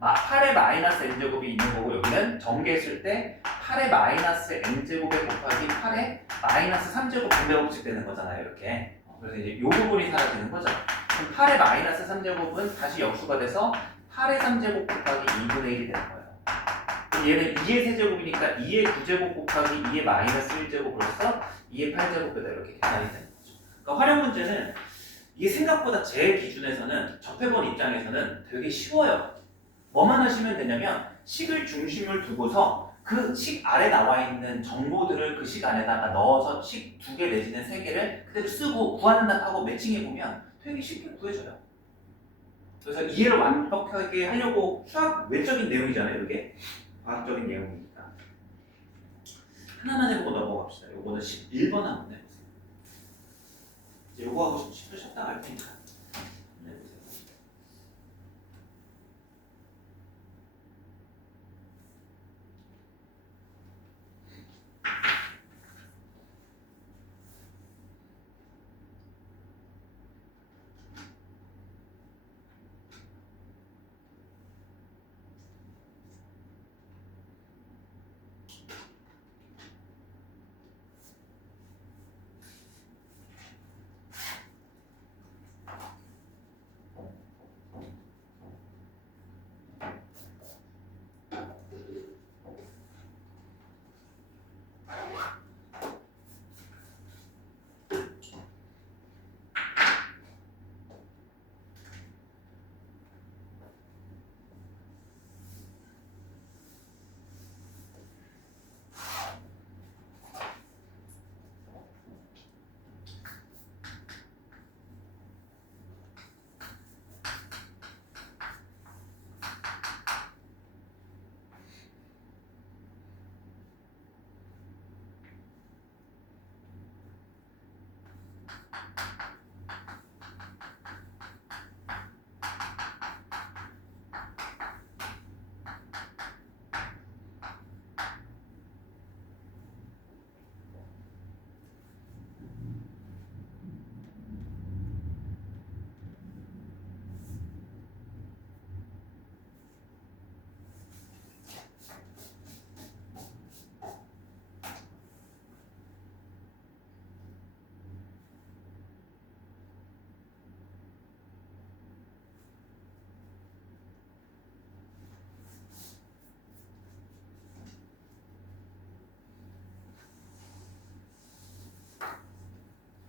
8의 마이너스 n제곱이 있는 거고 여기는 전개했을 때 8의 마이너스 n제곱에 곱하기 8의 마이너스 3제곱 분배법칙 되는 거잖아요. 이렇게. 그래서 이제 이 부분이 사라지는 거죠. 그럼 8의 마이너스 3제곱은 다시 역수가 돼서 8의 3제곱 곱하기 2분의 1이 되는 거예요. 얘는 2의 세제곱이니까 2의 9제곱 곱하기 2의 마이너스 1제곱으로서 2의 8제곱에다 이렇게 계산이 되는 거죠. 그러니까 활용 문제는 이게 생각보다 제 기준에서는 접해본 입장에서는 되게 쉬워요. 뭐만 하시면 되냐면 식을 중심을 두고서 그 식 아래 나와 있는 정보들을 그 식 안에다가 넣어서 식 2개 내지는 3개를 그대로 쓰고 구하는 답하고 매칭해보면 되게 쉽게 구해져요. 그래서 이해를 완벽하게 하려고 수학 외적인 내용이잖아요. 이게 과학적인 내용이니까 하나만 해보고 넘어갑시다. 요거는 11번 한번 해보세요. 이제 요거 하고 10분 쉬었다가 할 테니까 해보세요.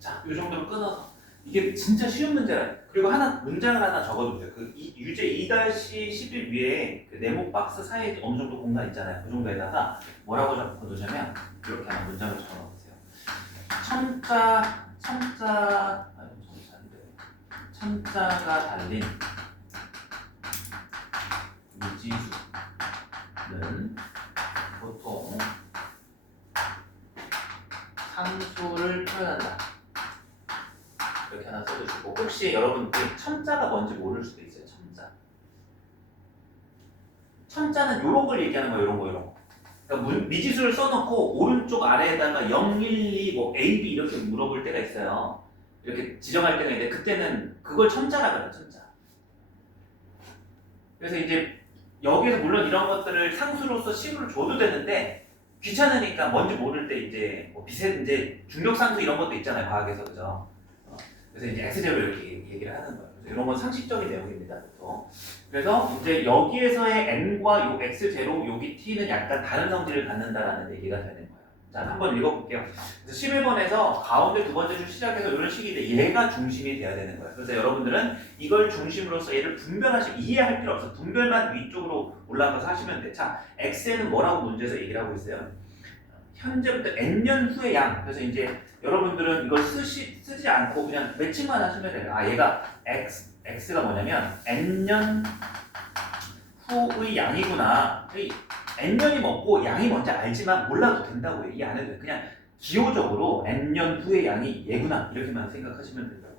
자, 이 정도로 끊어서 이게 진짜 쉬운 문제라. 그리고 하나 문장을 하나 적어두세요. 유제 2-11 위에 그 네모 박스 사이에 어느 정도 공간 있잖아요. 그 정도에다가 뭐라고 적어두냐면 이렇게 하나 문장을 적어놓으세요. 첨자가 달린 미지수는 보통 상수를 표현한다. 이렇게 하나 써주시고, 혹시 여러분들이 첨자가 뭔지 모를 수도 있어요. 첨자는 이런 걸 얘기하는 거예요. 이런 거. 그러니까 미지수를 써놓고 오른쪽 아래에다가 0, 1, 2, 뭐 A, B 이렇게 물어볼 때가 있어요. 이렇게 지정할 때가 있는데 그때는 그걸 첨자라고 해요. 첨자. 그래서 이제 여기서 물론 이런 것들을 상수로서 식으로 줘도 되는데 귀찮으니까 뭔지 모를 때 이제 뭐 이제 중력상수 이런 것도 있잖아요. 과학에서. 그죠? 그래서 이제 X제로 이렇게 얘기를 하는 거예요. 그래서 이런 건 상식적인 내용입니다. 보통. 그래서 이제 여기에서의 n과 요 x제로 여기 t는 약간 다른 성질을 갖는다라는 얘기가 되는 거예요. 자, 한번 읽어볼게요. 그래서 11번에서 가운데 두 번째 줄 시작해서 이런 식인데 얘가 중심이 돼야 되는 거예요. 그래서 여러분들은 이걸 중심으로서 얘를 이해할 필요 없어. 분별만 위쪽으로 올라가서 하시면 돼. 자, x는 뭐라고 문제에서 얘기를 하고 있어요? 현재부터 n년 후의 양. 그래서 이제 여러분들은 이걸 쓰지 않고 그냥 매칭만 하시면 돼요. 아, 얘가 x가 뭐냐면 n년 후의 양이구나. n년이 뭐고 양이 뭔지 알지만 몰라도 된다고요. 이해 안 해도 돼요. 그냥 기호적으로 n년 후의 양이 얘구나 이렇게만 생각하시면 된다고.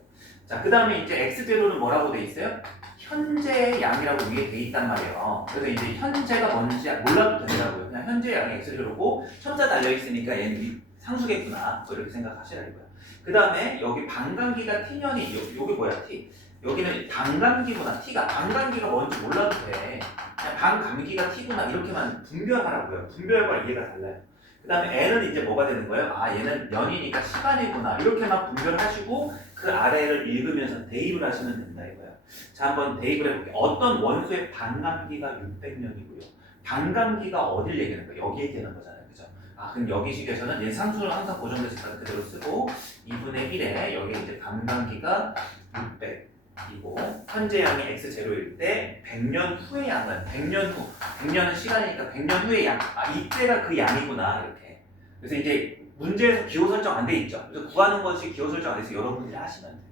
자, 그 다음에 이제 x제로는 뭐라고 돼 있어요? 현재의 양이라고 위에 돼 있단 말이에요. 그래서 이제 현재가 뭔지 몰라도 된다고요. 그냥 현재 양이 x제로고 첨자 달려 있으니까 얘는 상수겠구나. 뭐 이렇게 생각하시라고요. 그 다음에 여기 반감기가 t년이 여기 뭐야 t? 여기는 반감기구나. t가 반감기가 뭔지 몰라도 돼. 그냥 반감기가 t구나 이렇게만 분별하라고요. 분별과 이해가 달라요. 그 다음에 n은 이제 뭐가 되는 거예요? 아, 얘는 년이니까 시간이구나 이렇게만 분별하시고 그 아래를 읽으면서 대입을 하시면 된다 이거예요. 자, 한번 대입을 해볼게요. 어떤 원소의 반감기가 600년이고요. 반감기가 어딜 얘기하는 거예요? 여기 얘기하는 거잖아요. 그죠? 아, 그럼 여기 식에서는 얘 상수는 항상 고정됐으니까 그대로 쓰고 2분의 1에 여기 이제 반감기가 600이고 현재 양이 x0일 때 100년 후의 양은 100년은 시간이니까 100년 후의 양. 아, 이때가 그 양이구나 이렇게. 그래서 이제 문제에서 기호 설정 안 돼 있죠. 그래서 구하는 것이 기호 설정 안 돼서 여러분들이 하시면 돼요.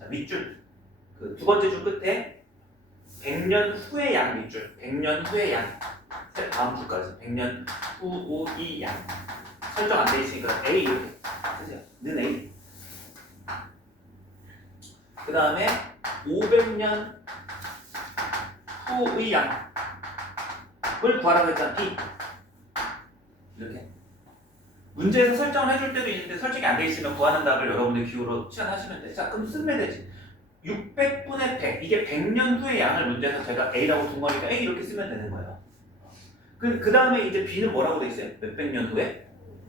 자, 밑줄 그 두 번째 줄 끝에 100년 후의 양 밑줄 100년 후의 양 다음 줄까지 100년 후의 양 설정 안 돼 있으니까 A 이렇게 쓰세요. 는 A. 그 다음에 500년 후의 양을 구하라고 했잖아. P 이렇게 문제에서 설정을 해줄 때도 있는데 설정이 안 돼 있으면 구하는 답을 여러분들 기호로 치환하시면 돼. 자, 그럼 쓰면 되지. 600분의 100 이게 100년 후의 양을 문제에서 제가 A라고 둔 거니까 A 이렇게 쓰면 되는 거예요. 그 다음에 이제 B는 뭐라고 돼 있어요? 몇백 년 후에?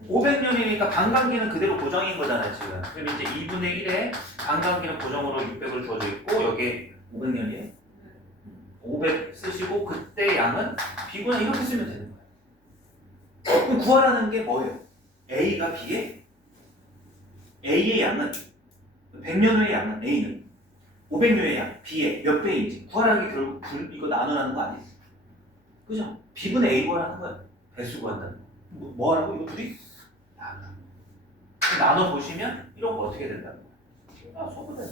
500년이니까 반감기는 그대로 고정인 거잖아요 지금. 그럼 이제 2분의 1에 반감기는 고정으로 600을 주어져 있고 여기에 500년이에요. 500 쓰시고 그때 양은 B구나 이렇게 쓰면 되는 거예요. 그럼 구하라는 게 뭐예요? A가 B에 A의 양은 100년 후의 양은 A는 500년의 양 B의 몇 배인지 구하라는 게 결국 이거 나누라는 거 아니에요? 그죠? B분의 A 구하라는 거예요. 배수 구한다는 거. 뭐 하라고? 이거 둘이? 나눠 보시면 이런 거 어떻게 된다는 거예요? 아, 소보다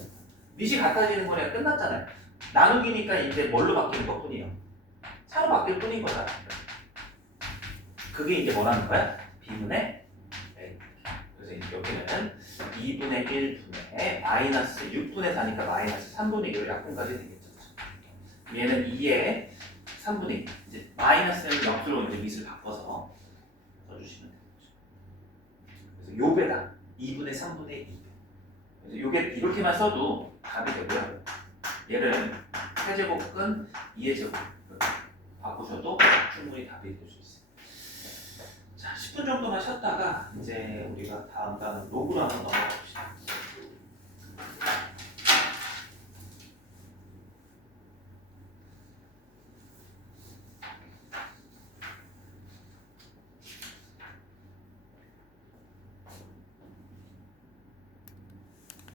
밑이 같아지는 거니까 끝났잖아요. 나누기니까 이제 뭘로 바뀌는 것 뿐이에요. 차로 바뀔 뿐인 거잖아. 그게 이제 뭐라는 거야? B분의 A. 그래서 이제 여기는 2분의 1분의 마이너스 6분의 4니까 마이너스 3분의 1로 약분까지 되겠죠. 얘는 2의 3분의 1. 이제 마이너스는 0으로 이제 밑을 바꿔서 써주시면 되겠죠. 그래서 요 배다. 2분의 3분의 2. 그래서 요게 이렇게만 써도 답이 되고요. 얘를 세제곱근 2의 제곱 바꾸셔도 충분히 답이 될 수 있어요. 자, 10분 정도만 쉬었다가 이제 우리가 다음 단은 로그로 한번 넘어가 봅시다.